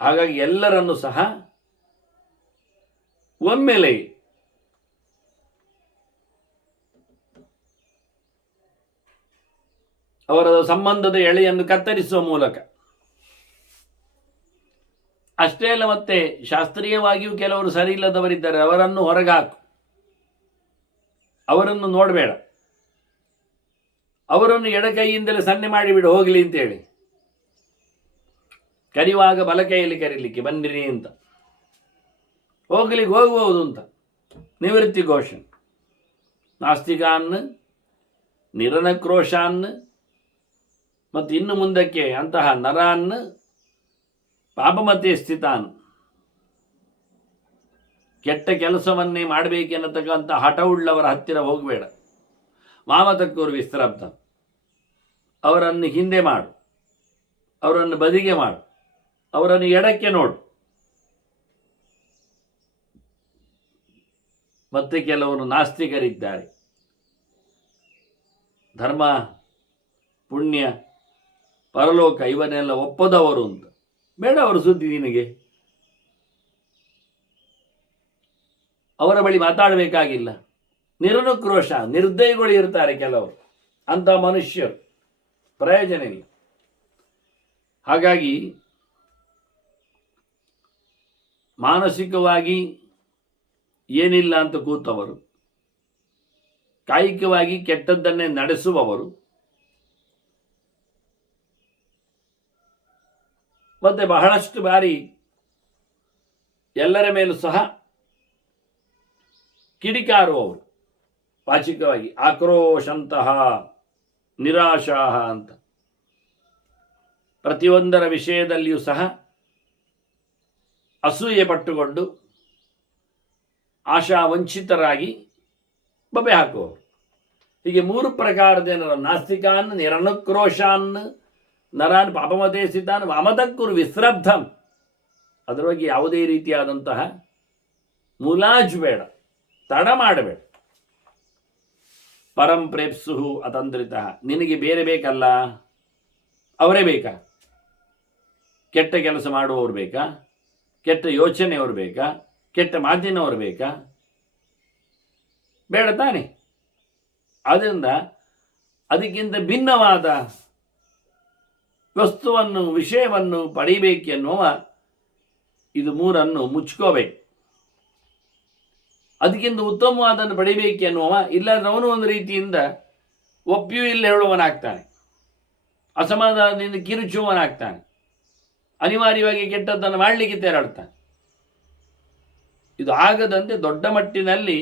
ಹಾಗಾಗಿ ಎಲ್ಲರನ್ನು ಸಹ ಒಮ್ಮೆಲೆ ಅವರ ಸಂಬಂಧದ ಎಳೆಯನ್ನು ಕತ್ತರಿಸುವ ಮೂಲಕ, ಅಷ್ಟೇ ಅಲ್ಲ, ಮತ್ತೆ ಶಾಸ್ತ್ರೀಯವಾಗಿಯೂ ಕೆಲವರು ಸರಿ ಇಲ್ಲದವರಿದ್ದಾರೆ, ಅವರನ್ನು ಹೊರಗೆ ಹಾಕು, ಅವರನ್ನು ನೋಡಬೇಡ, ಅವರನ್ನು ಎಡಕೈಯಿಂದಲೇ ಸನ್ನೆ ಮಾಡಿಬಿಡು ಹೋಗಲಿ ಅಂತೇಳಿ. ಕರೆಯುವಾಗ ಬಲಕೈಯಲ್ಲಿ ಕರೀಲಿಕ್ಕೆ ಬನ್ನಿರಿ ಅಂತ, ಹೋಗ್ಲಿಕ್ಕೆ ಹೋಗಬಹುದು ಅಂತ ನಿವೃತ್ತಿ ಘೋಷಣೆ. ನಾಸ್ತಿಕಾನ್, ನಿರನಕ್ರೋಶಾನ್, ಮತ್ತು ಇನ್ನು ಮುಂದಕ್ಕೆ ಅಂತಹ ನರಾನ್, ಪಾಪಮತೆ ಸ್ಥಿತಾನ್, ಕೆಟ್ಟ ಕೆಲಸವನ್ನೇ ಮಾಡಬೇಕೆನ್ನತಕ್ಕಂಥ ಹಠವುಳ್ಳವರ ಹತ್ತಿರ ಹೋಗಬೇಡ. ಮಾಮತಕ್ಕೂರು ವಿಸ್ತ್ರಬ್ಧ, ಅವರನ್ನು ಹಿಂದೆ ಮಾಡು, ಅವರನ್ನು ಬದಿಗೆ ಮಾಡು, ಅವರನ್ನು ಎಡಕ್ಕೆ ನೋಡು. ಮತ್ತೆ ಕೆಲವರು ನಾಸ್ತಿಕರಿದ್ದಾರೆ, ಧರ್ಮ, ಪುಣ್ಯ, ಪರಲೋಕ ಇವನ್ನೆಲ್ಲ ಒಪ್ಪದವರು ಅಂತ. ಬೇಡ ಅವರು ಸುದ್ದಿ ನಿನಗೆ, ಅವರ ಬಳಿ ಮಾತಾಡಬೇಕಾಗಿಲ್ಲ. ನಿರನುಕ್ರೋಶ, ನಿರ್ದಯಗಳು ಇರ್ತಾರೆ ಕೆಲವರು, ಅಂಥ ಮನುಷ್ಯರು, ಪ್ರಯೋಜನ ಇಲ್ಲ. ಹಾಗಾಗಿ ಮಾನಸಿಕವಾಗಿ ಏನಿಲ್ಲ ಅಂತ ಕೂತವರು, ಕಾಯಿಕವಾಗಿ ಕೆಟ್ಟದ್ದನ್ನೇ ನಡೆಸುವವರು, ಮತ್ತೆ ಬಹಳಷ್ಟು ಬಾರಿ ಎಲ್ಲರ ಮೇಲೂ ಸಹ ಕಿಡಿಕಾರುವವರು, ವಾಚಿಕವಾಗಿ ಆಕ್ರೋಶಂತಹ ನಿರಾಶಾಹ ಅಂತ, ಪ್ರತಿಯೊಂದರ ವಿಷಯದಲ್ಲಿಯೂ ಸಹ ಅಸೂಯೆ ಪಟ್ಟುಕೊಂಡು ಆಶಾವಂಚಿತರಾಗಿ ಬಬೆ ಹಾಕುವವರು. ಹೀಗೆ 3 ಪ್ರಕಾರದ ಜನರು: ನಾಸ್ತಿಕಾನ್, ನಿರನುಕ್ರೋಶಾನ್, ನರಾನ್, ಪಾಪಮತೆ ಸ್ಥಿತಾನ್, ವಾಮತಕ್ಕುರು ವಿಸ್ರಬ್ಧಂ. ಅದರ ಬಗ್ಗೆ ಯಾವುದೇ ರೀತಿಯಾದಂತಹ ಮುಲಾಜು ಬೇಡ, ತಡ ಮಾಡಬೇಡ. ಪರಂ ಪ್ರೇಪ್ಸುಹು ಅತಂತ್ರಿತ, ನಿನಗೆ ಬೇರೆ ಬೇಕಲ್ಲ, ಅವರೇ ಬೇಕಾ? ಕೆಟ್ಟ ಕೆಲಸ ಮಾಡುವವರು ಬೇಕಾ? ಕೆಟ್ಟ ಯೋಚನೆಯವರು ಬೇಕಾ? ಕೆಟ್ಟ ಮಾತಿನವರು ಬೇಕಾ? ಬೇಡ ತಾನೆ. ಆದ್ದರಿಂದ ಅದಕ್ಕಿಂತ ಭಿನ್ನವಾದ ವಸ್ತುವನ್ನು, ವಿಷಯವನ್ನು ಪಡೀಬೇಕೆನ್ನುವ ಇದು 3 ಮುಚ್ಕೋಬೇಕು. ಅದಕ್ಕಿಂತ ಉತ್ತಮವಾದನ್ನು ಪಡಿಬೇಕೆನ್ನುವ, ಇಲ್ಲಾಂದ್ರೆ ಅವನು ಒಂದು ರೀತಿಯಿಂದ ಒಪ್ಪಿಯೂ ಇಲ್ಲ ಹೇಳುವವನಾಗ್ತಾನೆ, ಅಸಮಾಧಾನದಿಂದ ಕಿರುಚುವವನಾಗ್ತಾನೆ, ಅನಿವಾರ್ಯವಾಗಿ ಕೆಟ್ಟದ್ದನ್ನು ಮಾಡಲಿಕ್ಕೆ ತೆರಳ್ತಾನೆ. ಇದು ಆಗದಂತೆ ದೊಡ್ಡ ಮಟ್ಟಿನಲ್ಲಿ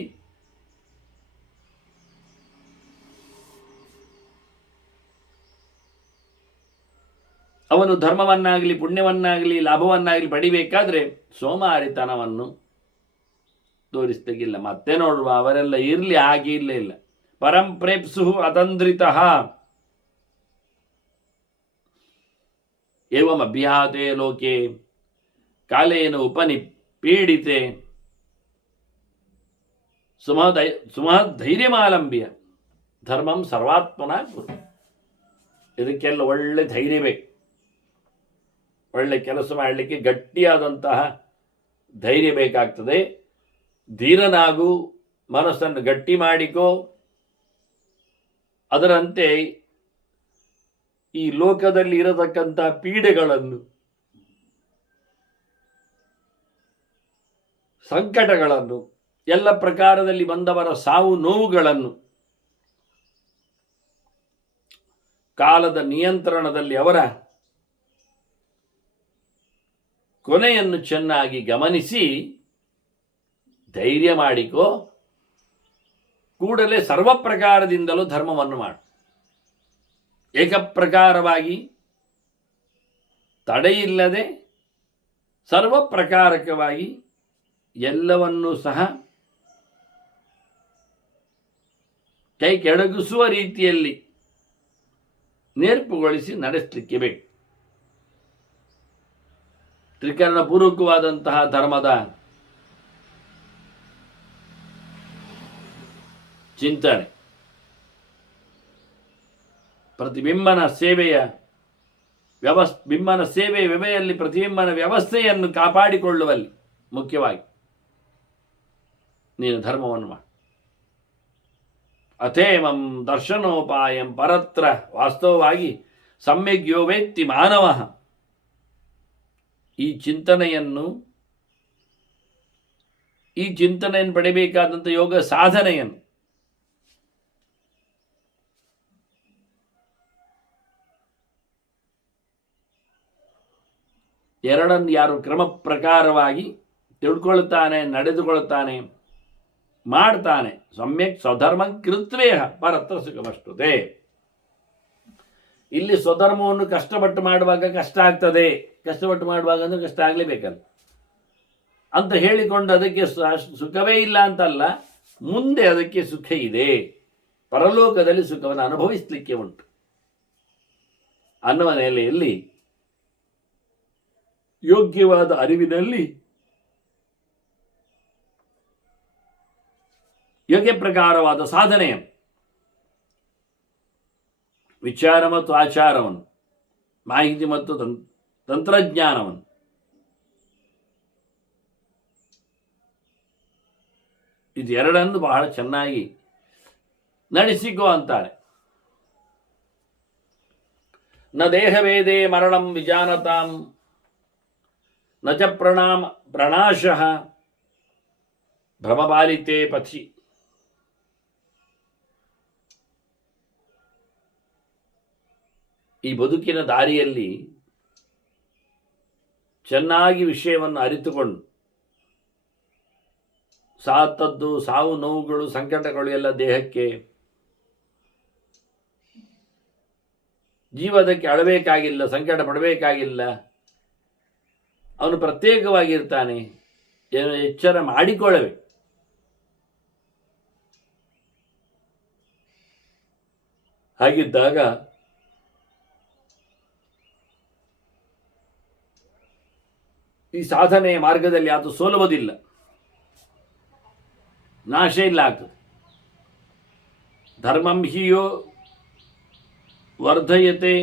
ಅವನು ಧರ್ಮವನ್ನಾಗಲಿ, ಪುಣ್ಯವನ್ನಾಗಲಿ, ಲಾಭವನ್ನಾಗಲಿ ಪಡಿಬೇಕಾದ್ರೆ ಸೋಮಾರಿತನವನ್ನು ತೋರಿಸ್ದಾಗಿಲ್ಲ. ಮತ್ತೆ ನೋಡುವ, ಅವರೆಲ್ಲ ಇರಲಿ, ಹಾಗೆ ಇಲ್ಲ. ಪರಂ ಪ್ರೇಪ್ಸು ಅತಂದ್ರಿತ ಏವಂ ಅಭ್ಯಾತೆ ಲೋಕೆ ಕಾಲೇನ ಉಪನಿಪೀಡಿತೆ ಸುಮಧೈರ್ಯಮಾಲಂಬ್ಯ ಧರ್ಮಂ ಸರ್ವಾತ್ಮನ ಕುರು. ಇದಕ್ಕೆಲ್ಲ ಒಳ್ಳೆ ಧೈರ್ಯ ಬೇಕು, ಒಳ್ಳೆ ಕೆಲಸ ಮಾಡಲಿಕ್ಕೆ ಗಟ್ಟಿಯಾದಂತಹ ಧೈರ್ಯ ಬೇಕಾಗ್ತದೆ. ಧೀರನಾಗು, ಮನಸ್ಸನ್ನು ಗಟ್ಟಿ ಮಾಡಿಕೋ. ಅದರಂತೆ ಈ ಲೋಕದಲ್ಲಿ ಇರತಕ್ಕಂಥ ಪೀಡೆಗಳನ್ನು, ಸಂಕಟಗಳನ್ನು, ಎಲ್ಲ ಪ್ರಕಾರದಲ್ಲಿ ಬಂದವರ ಸಾವು ನೋವುಗಳನ್ನು ಕಾಲದ ನಿಯಂತ್ರಣದಲ್ಲಿ ಅವರ ಕೊನೆಯನ್ನು ಚೆನ್ನಾಗಿ ಗಮನಿಸಿ ಧೈರ್ಯ ಮಾಡಿಕೋ. ಕೂಡಲೇ ಸರ್ವ ಪ್ರಕಾರದಿಂದಲೂ ಧರ್ಮವನ್ನು ಮಾಡು. ಏಕಪ್ರಕಾರವಾಗಿ ತಡೆಯಿಲ್ಲದೆ ಸರ್ವ ಪ್ರಕಾರಕವಾಗಿ ಎಲ್ಲವನ್ನೂ ಸಹ ಕೈ ಕೆಳಗಿಸುವ ರೀತಿಯಲ್ಲಿ ನೇರ್ಪುಗೊಳಿಸಿ ನಡೆಸಲಿಕ್ಕೆ ಬೇಕು. ತ್ರಿಕರಣ ಪೂರ್ವಕವಾದಂತಹ ಧರ್ಮದ ಚಿಂತನೆ, ಪ್ರತಿಬಿಂಬನ ಸೇವೆಯ ಬಿಂಬನ ಸೇವೆಯ ವ್ಯವಯಲ್ಲಿ ಪ್ರತಿಬಿಂಬನ ವ್ಯವಸ್ಥೆಯನ್ನು ಕಾಪಾಡಿಕೊಳ್ಳುವಲ್ಲಿ ಮುಖ್ಯವಾಗಿ ನೀನು ಧರ್ಮವನ್ನು ಮಾಡು. ಅಥೇಮಂ ದರ್ಶನೋಪಾಯಂ ಪರತ್ರ. ವಾಸ್ತವವಾಗಿ ಸಮ್ಯಕ್ ಯೋ ವೇತ್ತಿ ಮಾನವ, ಈ ಚಿಂತನೆಯನ್ನು ಪಡೆಯಬೇಕಾದಂಥ ಯೋಗ ಸಾಧನೆಯನ್ನು ಎರಡನ್ನು ಯಾರು ಕ್ರಮ ಪ್ರಕಾರವಾಗಿ ತಿಳ್ಕೊಳ್ತಾನೆ, ನಡೆದುಕೊಳ್ತಾನೆ, ಮಾಡ್ತಾನೆ, ಸಮ್ಯಕ್ ಸ್ವಧರ್ಮ ಕೃತ್ವೇಹ ಪರತ್ರ ಸುಖಮಷ್ಟುತೆ. ಇಲ್ಲಿ ಸ್ವಧರ್ಮವನ್ನು ಕಷ್ಟಪಟ್ಟು ಮಾಡುವಾಗ ಕಷ್ಟ ಆಗ್ತದೆ, ಕಷ್ಟಪಟ್ಟು ಮಾಡುವಾಗ ಅಂದರೆ ಕಷ್ಟ ಆಗಲೇಬೇಕಲ್ಲ ಅಂತ ಹೇಳಿಕೊಂಡು ಅದಕ್ಕೆ ಸುಖವೇ ಇಲ್ಲ ಅಂತಲ್ಲ, ಮುಂದೆ ಅದಕ್ಕೆ ಸುಖ ಇದೆ, ಪರಲೋಕದಲ್ಲಿ ಸುಖವನ್ನು ಅನುಭವಿಸಲಿಕ್ಕೆ ಉಂಟು ಅನ್ನುವ ನೆಲೆಯಲ್ಲಿ ಯೋಗ್ಯವಾದ ಅರಿವಿನಲ್ಲಿ ಯೋಗ್ಯ ಪ್ರಕಾರವಾದ ಸಾಧನೆಯ ವಿಚಾರ ಮತ್ತು ಆಚಾರವನ್ನು, ಮಾಹಿತಿ ಮತ್ತು ತಂತ್ರಜ್ಞಾನವನ್ನು ಇದೆರಡನ್ನು ಬಹಳ ಚೆನ್ನಾಗಿ ನಡೆಸಿಕೋ ಅಂತಾರೆ. ನ ದೇಹವೇದೇ ಮರಣಂ ವಿಜಾನತಾಂ ನ ಚ ಪ್ರಣಾಶಃ ಭ್ರಮಪಾಲಿತೆ ಪಥಿ. ಈ ಬದುಕಿನ ದಾರಿಯಲ್ಲಿ ಚೆನ್ನಾಗಿ ವಿಷಯವನ್ನು ಅರಿತುಕೊಂಡು ಸಾವು ನೋವುಗಳು ಸಂಕಟಗಳು ಎಲ್ಲ ದೇಹಕ್ಕೆ, ಜೀವದಕ್ಕೆ ಅಳಬೇಕಾಗಿಲ್ಲ, ಸಂಕಟ ಪಡಬೇಕಾಗಿಲ್ಲ, ಅವನು ಪ್ರತ್ಯೇಕವಾಗಿರ್ತಾನೆ, ಏನು ಎಚ್ಚರ ಮಾಡಿಕೊಳ್ಳಬೇಕು. ಹಾಗಿದ್ದಾಗ ಈ ಸಾಧನೆಯ ಮಾರ್ಗದಲ್ಲಿ ಅದು ಸೋಲುವುದಿಲ್ಲ, ನಾಶ ಇಲ್ಲ ಆಗ್ತದೆ. ಧರ್ಮಂ ಹಿಯೋ ವರ್ಧಯತೆ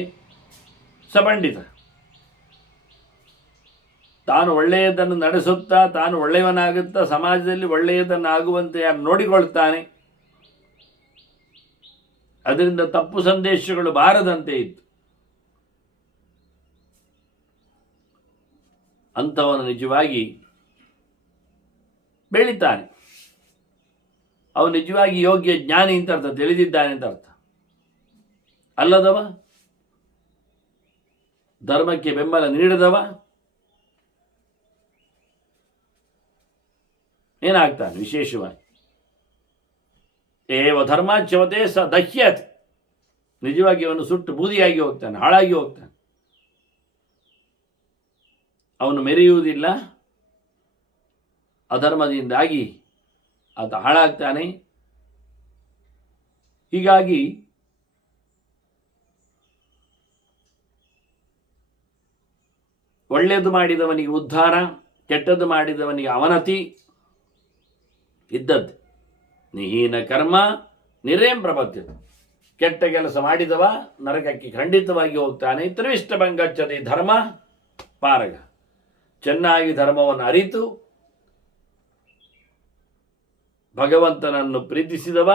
ಸ ಪಂಡಿತ. ತಾನು ಒಳ್ಳೆಯದನ್ನು ನಡೆಸುತ್ತಾ ತಾನು ಒಳ್ಳೆಯವನಾಗುತ್ತಾ ಸಮಾಜದಲ್ಲಿ ಒಳ್ಳೆಯದನ್ನು ಆಗುವಂತೆ ಯಾರು ನೋಡಿಕೊಳ್ತಾನೆ, ಅದರಿಂದ ತಪ್ಪು ಸಂದೇಶಗಳು ಬಾರದಂತೆ ಇತ್ತು, ಅಂಥವನು ನಿಜವಾಗಿ ಬೆಳಿತಾನೆ. ಅವನು ನಿಜವಾಗಿ ಯೋಗ್ಯ ಜ್ಞಾನಿ ಅಂತ ಅರ್ಥ, ತಿಳಿದಿದ್ದಾನೆ ಅಂತ ಅರ್ಥ. ಅಲ್ಲದವ, ಧರ್ಮಕ್ಕೆ ಬೆಂಬಲ ನೀಡದವ ಏನಾಗ್ತಾನೆ? ವಿಶೇಷವಾಗಿ ಏವ ಧರ್ಮಾಚ್ಯವತೆ ಸ ದಹ್ಯತೆ. ನಿಜವಾಗಿ ಅವನು ಸುಟ್ಟು ಬೂದಿಯಾಗಿ ಹೋಗ್ತಾನೆ, ಹಾಳಾಗಿ ಹೋಗ್ತಾನೆ. ಅವನು ಮೆರೆಯುವುದಿಲ್ಲ, ಅಧರ್ಮದಿಂದಾಗಿ ಆತ ಹಾಳಾಗ್ತಾನೆ. ಹೀಗಾಗಿ ಒಳ್ಳೆಯದು ಮಾಡಿದವನಿಗೆ ಉದ್ಧಾರ, ಕೆಟ್ಟದ್ದು ಮಾಡಿದವನಿಗೆ ಅವನತಿ ಇದ್ದದ್ದು. ನಿಹೀನ ಕರ್ಮ ನಿರೇಂ ಪ್ರಪದ್ಯತೆ. ಕೆಟ್ಟ ಕೆಲಸ ಮಾಡಿದವ ನರಕಕ್ಕೆ ಖಂಡಿತವಾಗಿ ಹೋಗ್ತಾನೆ. ತ್ರಿವಿಷ್ಟ ಭಂಗಚ್ಚದೆ ಧರ್ಮ ಪಾರಗ. ಚೆನ್ನಾಗಿ ಧರ್ಮವನ್ನು ಅರಿತು ಭಗವಂತನನ್ನು ಪ್ರೀತಿಸಿದವ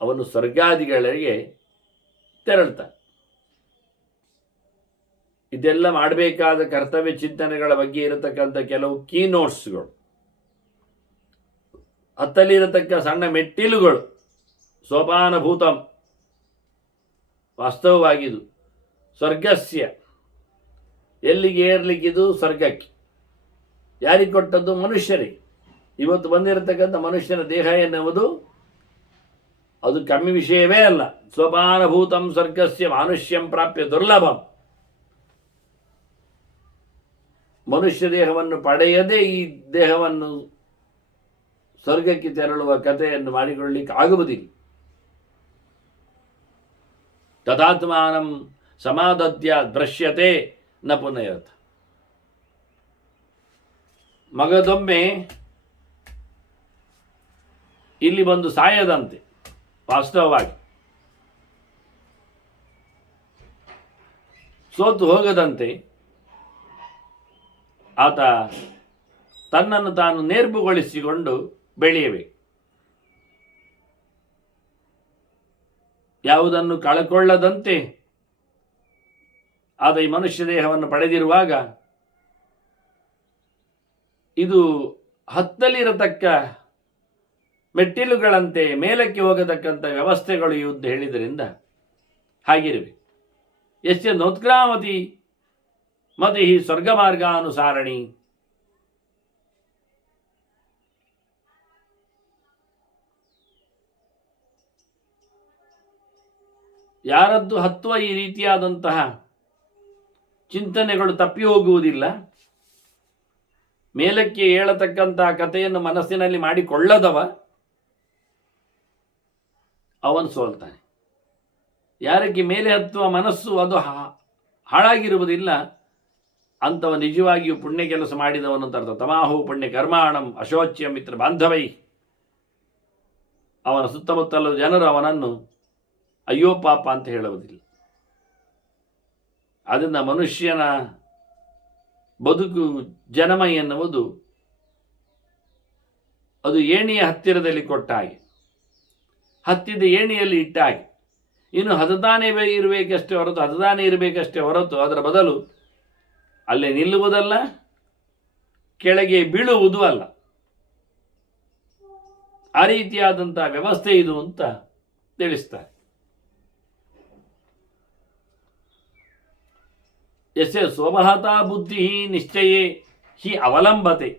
ಅವನು ಸ್ವರ್ಗಾದಿಗಳಿಗೆ ತೆರಳ್ತಾನೆ. ಇದೆಲ್ಲ ಮಾಡಬೇಕಾದ ಕರ್ತವ್ಯ ಚಿಂತನೆಗಳ ಬಗ್ಗೆ ಇರತಕ್ಕಂಥ ಕೆಲವು ಕೀ ನೋಟ್ಸ್ಗಳು, ಹತ್ತಲಿರತಕ್ಕ ಸಣ್ಣ ಮೆಟ್ಟಿಲುಗಳು, ಸೋಪಾನಭೂತಂ. ವಾಸ್ತವವಾಗಿದು ಸ್ವರ್ಗಸ್ಯ. ಎಲ್ಲಿಗೆ ಏರ್ಲಿಕ್ಕಿದು? ಸ್ವರ್ಗಕ್ಕೆ. ಯಾರಿಗೆ ಕೊಟ್ಟದ್ದು? ಮನುಷ್ಯರಿಗೆ. ಇವತ್ತು ಬಂದಿರತಕ್ಕಂಥ ಮನುಷ್ಯನ ದೇಹ ಎನ್ನುವುದು ಅದು ಕಮ್ಮಿ ವಿಷಯವೇ ಅಲ್ಲ. ಸ್ವಪಾನಭೂತಂ ಸ್ವರ್ಗಸ್ಯ ಮಾನುಷ್ಯಂ ಪ್ರಾಪ್ಯ ದುರ್ಲಭಂ. ಮನುಷ್ಯ ದೇಹವನ್ನು ಪಡೆಯದೇ ಈ ದೇಹವನ್ನು ಸ್ವರ್ಗಕ್ಕೆ ತೆರಳುವ ಕಥೆಯನ್ನು ಮಾಡಿಕೊಳ್ಳಲಿಕ್ಕೆ ಆಗುವುದಿಲ್ಲ. ತಥಾತ್ಮಾನಂ ಸಮಾದದ್ಯ ದೃಶ್ಯತೆ ನ ಪುನಯತ್. ಮಗದೊಮ್ಮೆ ಇಲ್ಲಿ ಬಂದು ಸಾಯದಂತೆ. ವಾಸ್ತವವಾಗಿ ಸೋತು ಹೋಗದಂತೆ ಆತ ತನ್ನನ್ನು ತಾನು ನೇರ್ಪುಗೊಳಿಸಿಕೊಂಡು ಬೆಳೆಯಬೇಕು. ಯಾವುದನ್ನು ಕಳಕೊಳ್ಳದಂತೆ ಆತ ಈ ಮನುಷ್ಯ ದೇಹವನ್ನು ಪಡೆದಿರುವಾಗ ಇದು ಹತ್ತಲಿರತಕ್ಕ ಮೆಟ್ಟಿಲುಗಳಂತೆ ಮೇಲಕ್ಕೆ ಹೋಗತಕ್ಕಂಥ ವ್ಯವಸ್ಥೆಗಳು ಇವುದ್ದು ಹೇಳಿದ್ದರಿಂದ ಹಾಗಿರಬೇಕು. ಯಸ್ಯ ನೋತ್ಕ್ರಾಮತಿ ಮತಿ ಸ್ವರ್ಗಮಾರ್ಗಾನುಸಾರಣಿ. ಯಾರದ್ದು ಹತ್ತುವ ಈ ರೀತಿಯಾದಂತಹ ಚಿಂತನೆಗಳು ತಪ್ಪಿ ಹೋಗುವುದಿಲ್ಲ, ಮೇಲಕ್ಕೆ ಏಳತಕ್ಕಂತಹ ಕಥೆಯನ್ನು ಮನಸ್ಸಿನಲ್ಲಿ ಮಾಡಿಕೊಳ್ಳದವ ಅವನು ಸೋಲ್ತಾನೆ. ಯಾರಿಗೆ ಮೇಲೆ ಹತ್ತುವ ಮನಸ್ಸು ಅದು ಹಾಳಾಗಿರುವುದಿಲ್ಲ ಅಂಥವ ನಿಜವಾಗಿಯೂ ಪುಣ್ಯ ಕೆಲಸ ಮಾಡಿದವನು ಅಂತ ಅರ್ಥ. ತಮಾಹು ಪುಣ್ಯ ಕರ್ಮಾಣಂ ಅಶೋಚ್ಯ ಮಿತ್ರ ಬಾಂಧವೈ. ಅವನ ಸುತ್ತಮುತ್ತಲು ಜನರು ಅವನನ್ನು ಅಯ್ಯೋ ಪಾಪ ಅಂತ ಹೇಳುವುದಿಲ್ಲ. ಅದರಿಂದ ಮನುಷ್ಯನ ಬದುಕು ಜನಮ ಎನ್ನುವುದು ಅದು ಏಣಿಯ ಹತ್ತಿರದಲ್ಲಿ ಕೊಟ್ಟ ಹಾಗೆ, ಹತ್ತಿದ ಏಣಿಯಲ್ಲಿ ಇಟ್ಟ ಹಾಗೆ. ಇನ್ನು ಹತತಾನೇ ಇರಬೇಕಷ್ಟೇ ಹೊರತು ಅದರ ಬದಲು ಅಲ್ಲೇ ನಿಲ್ಲುವುದಲ್ಲ, ಕೆಳಗೆ ಬೀಳುವುದೂ ಅಲ್ಲ. ಆ ರೀತಿಯಾದಂಥ ವ್ಯವಸ್ಥೆ ಇದು ಅಂತ ತಿಳಿಸ್ತಾರೆ. ಯಸ್ಯ ಸ್ವಮಹತಾ ಬುದ್ಧಿ ನಿಶ್ಚಯೇ ಹಿ ಅವಲಂಬತೆ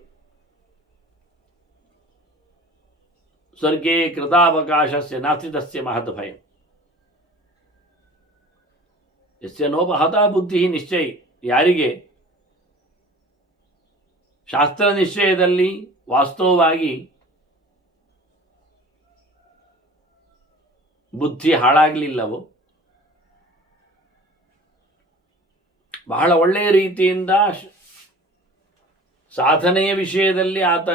ಸ್ವರ್ಗೇ ಕೃತಾವಕಾಶಸ್ಯ ನಾಸ್ತಿ ತಸ್ಯ ಮಹತ್ ಭಯಂ. ಯಸ್ಯ ನೋಮಹತಾ ಬುದ್ಧಿ ನಿಶ್ಚಯ, ಯಾರಿಗೆ ಶಾಸ್ತ್ರ ನಿಶ್ಚಯದಲ್ಲಿ ವಾಸ್ತವವಾಗಿ ಬುದ್ಧಿ ಹಾಳಾಗಲಿಲ್ಲವೋ, ಬಹಳ ಒಳ್ಳೆಯ ರೀತಿಯಿಂದ ಸಾಧನೆಯ ವಿಷಯದಲ್ಲಿ ಆತ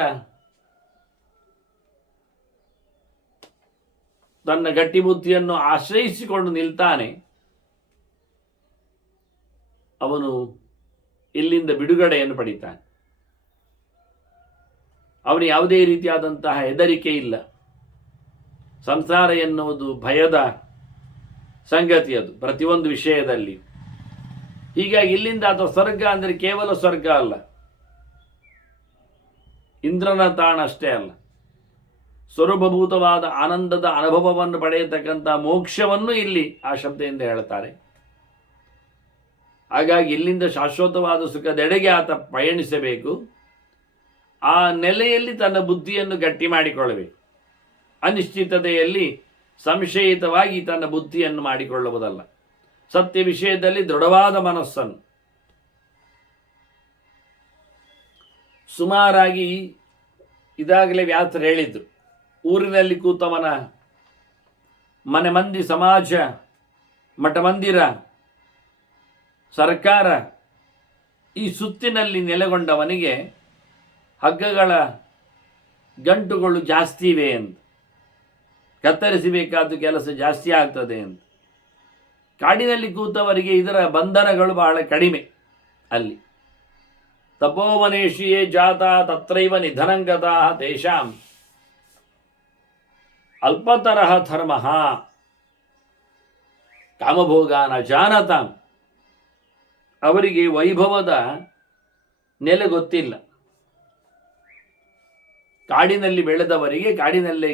ತನ್ನ ಗಟ್ಟಿ ಬುದ್ಧಿಯನ್ನು ಆಶ್ರಯಿಸಿಕೊಂಡು ನಿಲ್ತಾನೆ, ಅವನು ಇಲ್ಲಿಂದ ಬಿಡುಗಡೆಯನ್ನು ಪಡಿತಾನೆ. ಅವನು ಯಾವುದೇ ರೀತಿಯಾದಂತಹ ಹೆದರಿಕೆ ಇಲ್ಲ. ಸಂಸಾರ ಎನ್ನುವುದು ಭಯದ ಸಂಗತಿ, ಅದು ಪ್ರತಿಯೊಂದು ವಿಷಯದಲ್ಲಿ. ಹೀಗಾಗಿ ಇಲ್ಲಿಂದ ಅಥವಾ ಸ್ವರ್ಗ ಅಂದರೆ ಕೇವಲ ಸ್ವರ್ಗ ಅಲ್ಲ, ಇಂದ್ರನ ತಾಣ ಅಷ್ಟೇ ಅಲ್ಲ, ಸ್ವರೂಪಭೂತವಾದ ಆನಂದದ ಅನುಭವವನ್ನು ಪಡೆಯತಕ್ಕಂಥ ಮೋಕ್ಷವನ್ನು ಇಲ್ಲಿ ಆ ಶಬ್ದದಿಂದ ಹೇಳ್ತಾರೆ. ಹಾಗಾಗಿ ಇಲ್ಲಿಂದ ಶಾಶ್ವತವಾದ ಸುಖದೆಡೆಗೆ ಆತ ಪಯಣಿಸಬೇಕು. ಆ ನೆಲೆಯಲ್ಲಿ ತನ್ನ ಬುದ್ಧಿಯನ್ನು ಗಟ್ಟಿ ಮಾಡಿಕೊಳ್ಳಬೇಕು. ಅನಿಶ್ಚಿತತೆಯಲ್ಲಿ ಸಂಶಯಿತವಾಗಿ ತನ್ನ ಬುದ್ಧಿಯನ್ನು ಮಾಡಿಕೊಳ್ಳುವುದಲ್ಲ. ಸತ್ಯ ವಿಷಯದಲ್ಲಿ ದೃಢವಾದ ಮನಸ್ಸನ್ನು ಸುಮಾರಾಗಿ ಇದಾಗಲೇ ವ್ಯಾಸರು ಹೇಳಿದ್ರು. ಊರಿನಲ್ಲಿ ಕೂತವನ ಮನೆ ಮಂದಿ, ಸಮಾಜ, ಮಠಮಂದಿರ, ಸರ್ಕಾರ ಈ ಸುತ್ತಿನಲ್ಲಿ ನೆಲೆಗೊಂಡವನಿಗೆ ಹಗ್ಗಗಳ ಗಂಟುಗಳು ಜಾಸ್ತಿ ಇವೆ ಅಂತ, ಕತ್ತರಿಸಬೇಕಾದ ಕೆಲಸ ಜಾಸ್ತಿ ಆಗ್ತದೆ ಅಂತ. ಕಾಡಿನಲ್ಲಿ ಕೂತವರಿಗೆ ಇದರ ಬಂಧನಗಳು ಬಹಳ ಕಡಿಮೆ. ಅಲ್ಲಿ ತಪೋವನೇಶಿಯೇ ಜಾತ ತತ್ರೈವ ನಿಧನಂಗತಾ ತೇಷಾಂ ಅಲ್ಪತರಃ ಧರ್ಮ ಕಾಮಭೋಗಾನ ಜಾನತಾಂ. ಅವರಿಗೆ ವೈಭವದ ನೆಲೆ ಗೊತ್ತಿಲ್ಲ. ಕಾಡಿನಲ್ಲಿ ಬೆಳೆದವರಿಗೆ, ಕಾಡಿನಲ್ಲಿ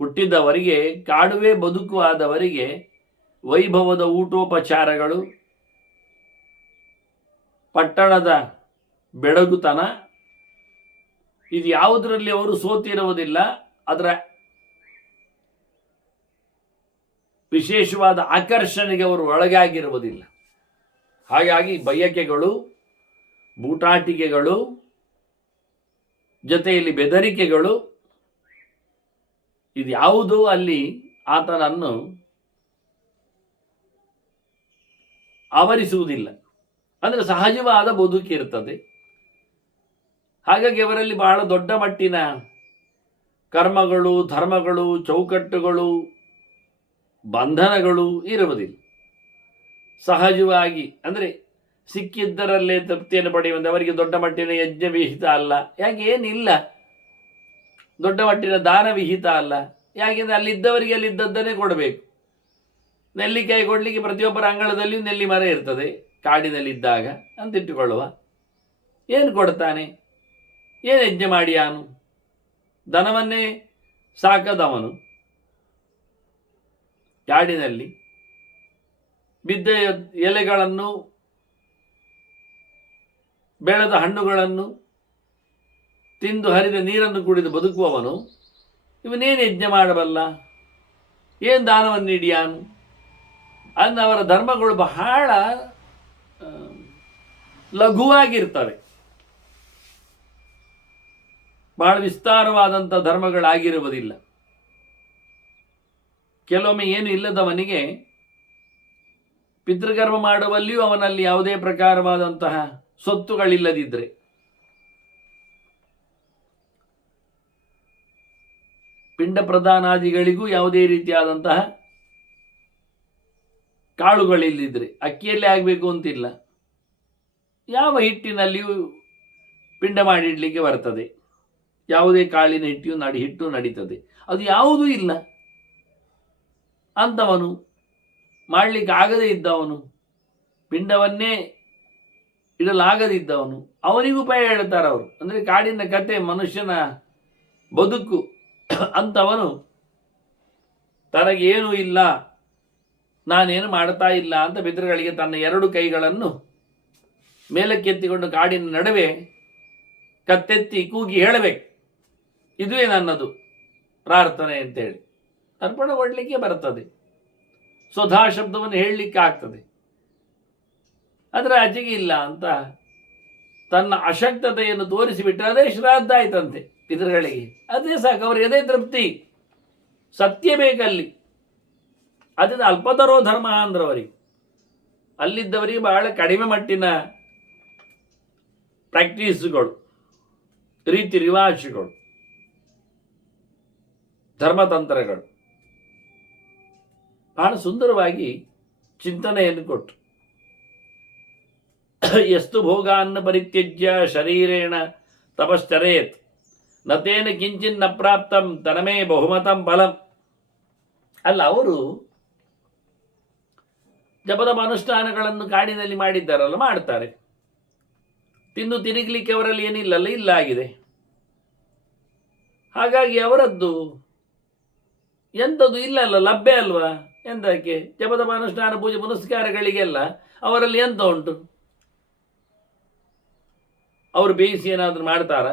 ಹುಟ್ಟಿದವರಿಗೆ, ಕಾಡುವೆ ಬದುಕು ಆದವರಿಗೆ ವೈಭವದ ಊಟೋಪಚಾರಗಳು, ಪಟ್ಟಣದ ಬೆಡಗುತನ, ಇದು ಯಾವುದರಲ್ಲಿ ಅವರು ಸೋತಿರುವುದಿಲ್ಲ. ಅದರ ವಿಶೇಷವಾದ ಆಕರ್ಷಣೆಗೆ ಅವರು ಒಳಗಾಗಿರುವುದಿಲ್ಲ. ಹಾಗಾಗಿ ಬಯಕೆಗಳು, ಬೂಟಾಟಿಕೆಗಳು, ಜೊತೆಯಲ್ಲಿ ಬೆದರಿಕೆಗಳು, ಇದು ಯಾವುದೂ ಅಲ್ಲಿ ಆತನನ್ನು ಆವರಿಸುವುದಿಲ್ಲ. ಅಂದರೆ ಸಹಜವಾದ ಬದುಕಿರುತ್ತದೆ. ಹಾಗಾಗಿ ಅವರಲ್ಲಿ ಬಹಳ ದೊಡ್ಡ ಮಟ್ಟಿನ ಕರ್ಮಗಳು, ಧರ್ಮಗಳು, ಚೌಕಟ್ಟುಗಳು, ಬಂಧನಗಳು ಇರುವುದಿಲ್ಲ. ಸಹಜವಾಗಿ ಅಂದರೆ ಸಿಕ್ಕಿದ್ದರಲ್ಲೇ ತೃಪ್ತಿಯನ್ನು ಪಡೆಯುವಂತೆ ಅವರಿಗೆ ದೊಡ್ಡ ಮಟ್ಟಿನ ಯಜ್ಞ ವಿಹಿತ ಅಲ್ಲ. ಯಾಕೆ ಏನಿಲ್ಲ, ದೊಡ್ಡ ಮಟ್ಟಿನ ದಾನ ವಿಹಿತ ಅಲ್ಲ. ಯಾಕೆಂದರೆ ಅಲ್ಲಿದ್ದವರಿಗೆ ಅಲ್ಲಿದ್ದದ್ದನ್ನೇ ಕೊಡಬೇಕು. ನೆಲ್ಲಿಕಾಯಿ ಕೊಡಲಿಕ್ಕೆ ಪ್ರತಿಯೊಬ್ಬರ ಅಂಗಳದಲ್ಲಿಯೂ ನೆಲ್ಲಿ ಮರ ಇರ್ತದೆ ಕಾಡಿನಲ್ಲಿದ್ದಾಗ ಅಂತಿಟ್ಟುಕೊಳ್ಳುವ. ಏನು ಕೊಡ್ತಾನೆ, ಏನು ಯಜ್ಞ ಮಾಡಿಯಾನು? ದನವನ್ನೇ ಸಾಕದವನು ಕಾಡಿನಲ್ಲಿ ಬಿದ್ದ ಎಲೆಗಳನ್ನು ಬೆಳೆದ ಹಣ್ಣುಗಳನ್ನು ತಿಂದು ಹರಿದ ನೀರನ್ನು ಕುಡಿದು ಬದುಕುವವನು ಇವನೇನು ಯಜ್ಞ ಮಾಡಬಲ್ಲ, ಏನು ದಾನವನ್ನು ನೀಡಿಯಾನು? ಅಂದ ಅವರ ಧರ್ಮಗಳು ಬಹಳ ಲಘುವಾಗಿರ್ತವೆ, ಬಹಳ ವಿಸ್ತಾರವಾದಂಥ ಧರ್ಮಗಳಾಗಿರುವುದಿಲ್ಲ. ಕೆಲವೊಮ್ಮೆ ಏನು ಇಲ್ಲದವನಿಗೆ ಪಿತೃಕರ್ಮ ಮಾಡುವಲ್ಲಿಯೂ ಅವನಲ್ಲಿ ಯಾವುದೇ ಪ್ರಕಾರವಾದಂತಹ ಸೊತ್ತುಗಳಿಲ್ಲದಿದ್ದರೆ ಪಿಂಡ ಪ್ರದಾನಾದಿಗಳಿಗೂ ಯಾವುದೇ ರೀತಿಯಾದಂತಹ ಕಾಳುಗಳಿಲ್ಲದಿದ್ದರೆ, ಅಕ್ಕಿಯಲ್ಲೇ ಆಗಬೇಕು ಅಂತಿಲ್ಲ, ಯಾವ ಹಿಟ್ಟಿನಲ್ಲಿಯೂ ಪಿಂಡ ಮಾಡಿಡಲಿಕ್ಕೆ ಬರ್ತದೆ, ಯಾವುದೇ ಕಾಳಿನ ಹಿಟ್ಟು ನಡೀತದೆ. ಅದು ಯಾವುದೂ ಇಲ್ಲ ಅಂಥವನು, ಮಾಡಲಿಕ್ಕೆ ಆಗದೇ ಇದ್ದವನು, ಪಿಂಡವನ್ನೇ ಇಡಲಾಗದಿದ್ದವನು, ಅವನಿಗೂ ಉಪಾಯ ಹೇಳ್ತಾರೆ ಅವರು. ಅಂದರೆ ಕಾಡಿನ ಕತೆ, ಮನುಷ್ಯನ ಬದುಕು. ಅಂಥವನು ತನಗೇನೂ ಇಲ್ಲ, ನಾನೇನು ಮಾಡ್ತಾ ಇಲ್ಲ ಅಂತ ಪಿತೃಗಳಿಗೆ ತನ್ನ 2 ಕೈಗಳನ್ನು ಮೇಲಕ್ಕೆತ್ತಿಕೊಂಡು ಕಾಡಿನ ನಡುವೆ ಕತ್ತೆತ್ತಿ ಕೂಗಿ ಹೇಳಬೇಕು, ಇದುವೇ ನನ್ನದು ಪ್ರಾರ್ಥನೆ ಅಂತೇಳಿ ಅರ್ಪಣೆ ಕೊಡಲಿಕ್ಕೆ ಬರ್ತದೆ. ಸ್ವಧಾ ಶಬ್ದವನ್ನು ಹೇಳಲಿಕ್ಕೆ ಆಗ್ತದೆ. ಅದರ ಆಚೆಗೆ ಇಲ್ಲ ಅಂತ ತನ್ನ ಅಶಕ್ತತೆಯನ್ನು ತೋರಿಸಿಬಿಟ್ರೆ ಅದೇ ಶ್ರಾದ್ದ ಆಯ್ತಂತೆ ಪಿತೃಗಳಿಗೆ. ಅದೇ ಸಾಕು, ಅವರಿಗೆ ಅದೇ ತೃಪ್ತಿ. ಸತ್ಯ ಬೇಕಲ್ಲಿ. ಅದರಿಂದ ಅಲ್ಪತರೋ ಧರ್ಮ ಅಂದ್ರವರಿಗೆ. ಅಲ್ಲಿದ್ದವರಿಗೆ ಬಹಳ ಕಡಿಮೆ ಮಟ್ಟಿನ ಪ್ರಾಕ್ಟೀಸ್ಗಳು, ರೀತಿ ರಿವಾಜುಗಳು, ಧರ್ಮತಂತ್ರಗಳು ಬಹಳ ಸುಂದರವಾಗಿ ಚಿಂತನೆಯನ್ನು ಕೊಟ್ಟು, ಎಷ್ಟು ಭೋಗಾನ್ನ ಪರಿತ್ಯಜ್ಯ ಶರೀರೇಣ ತಪಶ್ಚರೇತ್ ನತೇನ ಕಿಂಚಿನ್ನ ಪ್ರಾಪ್ತಂ ತನಮೇ ಬಹುಮತಂ ಫಲಂ. ಅಲ್ಲ, ಅವರು ಜಪದ ಅನುಷ್ಠಾನಗಳನ್ನು ಕಾಡಿನಲ್ಲಿ ಮಾಡಿದ್ದಾರಲ್ಲ, ಮಾಡ್ತಾರೆ. ತಿಂದು ತಿರುಗಲಿಕ್ಕೆ ಅವರಲ್ಲಿ ಏನಿಲ್ಲಲ್ಲ, ಇಲ್ಲ ಆಗಿದೆ. ಹಾಗಾಗಿ ಅವರದ್ದು ಎಂಥದ್ದು ಇಲ್ಲಲ್ಲ, ಲಭ್ಯ ಅಲ್ವಾ? ಎಂದಕ್ಕೆ ಜಪದ ಅನುಷ್ಠಾನ ಪೂಜೆ ಪುನಸ್ಕಾರಗಳಿಗೆಲ್ಲ ಅವರಲ್ಲಿ ಎಂತ ಉಂಟು? ಅವರು ಬೇಯಿಸಿ ಏನಾದರೂ ಮಾಡ್ತಾರ?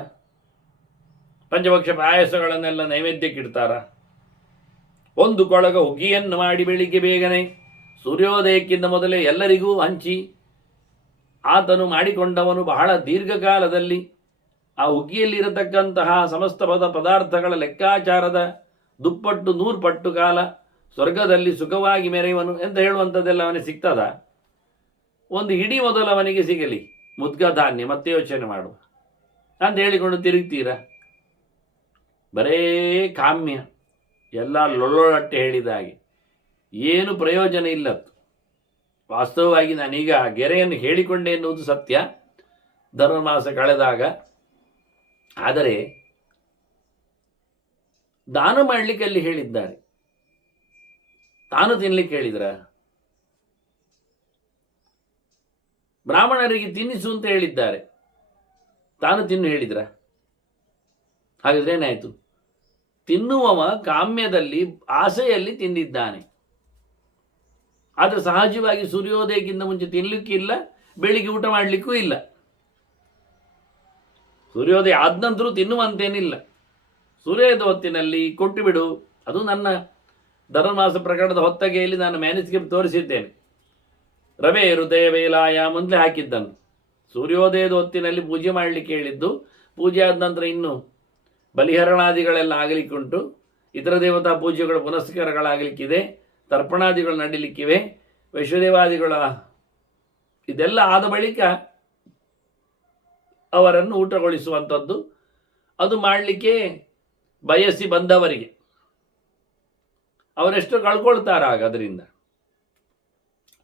ಪಂಚಭಕ್ಷ ಪಾಯಸಗಳನ್ನೆಲ್ಲ ನೈವೇದ್ಯಕ್ಕಿಡ್ತಾರ? ಒಂದು ಕೊಳಗ ಹುಗ್ಗಿಯನ್ನು ಮಾಡಿ ಬೆಳಿಗ್ಗೆ ಬೇಗನೆ ಸೂರ್ಯೋದಯಕ್ಕಿಂತ ಮೊದಲೇ ಎಲ್ಲರಿಗೂ ಹಂಚಿ ಆತನು ಮಾಡಿಕೊಂಡವನು ಬಹಳ ದೀರ್ಘಕಾಲದಲ್ಲಿ ಆ ಹುಗ್ಗಿಯಲ್ಲಿರತಕ್ಕಂತಹ ಸಮಸ್ತ ಪದಾರ್ಥಗಳ ಲೆಕ್ಕಾಚಾರದ ದುಪ್ಪಟ್ಟು 100 ಪಟ್ಟು ಕಾಲ ಸ್ವರ್ಗದಲ್ಲಿ ಸುಖವಾಗಿ ಮೆರೆಯುವನು ಅಂತ ಹೇಳುವಂಥದ್ದೆಲ್ಲ ಅವನಿಗೆ ಸಿಗ್ತದ? ಒಂದು ಹಿಡಿ ಮೊದಲು ಅವನಿಗೆ ಸಿಗಲಿ, ಮುದ್ಗ ಧಾನ್ಯ, ಮತ್ತೆ ಯೋಚನೆ ಮಾಡುವ ಅಂತ ಹೇಳಿಕೊಂಡು ತಿರುಗ್ತೀರ? ಬರೇ ಕಾಮ್ಯ, ಎಲ್ಲ ಲೊಳ್ಳೊಳಟ್ಟೆ ಹೇಳಿದ ಹಾಗೆ, ಏನು ಪ್ರಯೋಜನ ಇಲ್ಲತ್ತು. ವಾಸ್ತವವಾಗಿ ನಾನೀಗ ಗೆರೆಯನ್ನು ಹೇಳಿಕೊಂಡೆ ಎನ್ನುವುದು ಸತ್ಯ, ಧನುರ್ಮಾಸ ಕಳೆದಾಗ. ಆದರೆ ದಾನ ಮಾಡಲಿಕ್ಕೆ ಅಲ್ಲಿ ಹೇಳಿದ್ದಾರೆ, ತಾನು ತಿನ್ಲಿಕ್ಕೆ ಹೇಳಿದ್ರ? ಬ್ರಾಹ್ಮಣರಿಗೆ ತಿನ್ನಿಸು ಅಂತ ಹೇಳಿದ್ದಾರೆ, ತಾನು ತಿನ್ನು ಹೇಳಿದ್ರ? ಹಾಗಾದ್ರೆ ಏನಾಯಿತು? ತಿನ್ನುವವ ಕಾಮ್ಯದಲ್ಲಿ, ಆಸೆಯಲ್ಲಿ ತಿಂದಿದ್ದಾನೆ. ಆದರೆ ಸಹಜವಾಗಿ ಸೂರ್ಯೋದಯಕ್ಕಿಂತ ಮುಂಚೆ ತಿನ್ನಲಿಕ್ಕಿಲ್ಲ, ಬೆಳಿಗ್ಗೆ ಊಟ ಮಾಡಲಿಕ್ಕೂ ಇಲ್ಲ. ಸೂರ್ಯೋದಯ ಆದ ನಂತರ ತಿನ್ನುವಂತೇನಿಲ್ಲ. ಸೂರ್ಯೋದಯದ ಹೊತ್ತಿನಲ್ಲಿ ಕೊಟ್ಟು ಬಿಡು. ಅದು ನನ್ನ ಧನುರ್ಮಾಸ ಪ್ರಕರಣದ ಹೊತ್ತಗೆಯಲ್ಲಿ ನಾನು ಮ್ಯಾನುಸ್ಕ್ರಿಪ್ಟ್ ತೋರಿಸಿದ್ದೇನೆ. ರವೆ ಹೃದಯ ವೇಲಾಯ ಮೊದಲೇ ಹಾಕಿದ್ದನು. ಸೂರ್ಯೋದಯದ ಹೊತ್ತಿನಲ್ಲಿ ಪೂಜೆ ಮಾಡಲಿಕ್ಕೆ ಹೇಳಿದ್ದು, ಪೂಜೆ ಆದ ನಂತರ ಇನ್ನು ಬಲಿಹರಣಾದಿಗಳೆಲ್ಲ ಆಗಲಿಕ್ಕುಂಟು, ಇತರ ದೇವತಾ ಪೂಜೆಗಳ ಪುನಸ್ಕಾರಗಳಾಗಲಿಕ್ಕಿದೆ, ತರ್ಪಣಾದಿಗಳು ನಡೀಲಿಕ್ಕಿವೆ, ವೈಶ್ವದೇವಾದಿಗಳ ಇದೆಲ್ಲ ಆದ ಬಳಿಕ ಅವರನ್ನು ಊಟಗೊಳಿಸುವಂಥದ್ದು. ಅದು ಮಾಡಲಿಕ್ಕೆ ಬಯಸಿ ಬಂದವರಿಗೆ ಅವರೆಷ್ಟು ಕಳ್ಕೊಳ್ತಾರಾಗ ಅದರಿಂದ.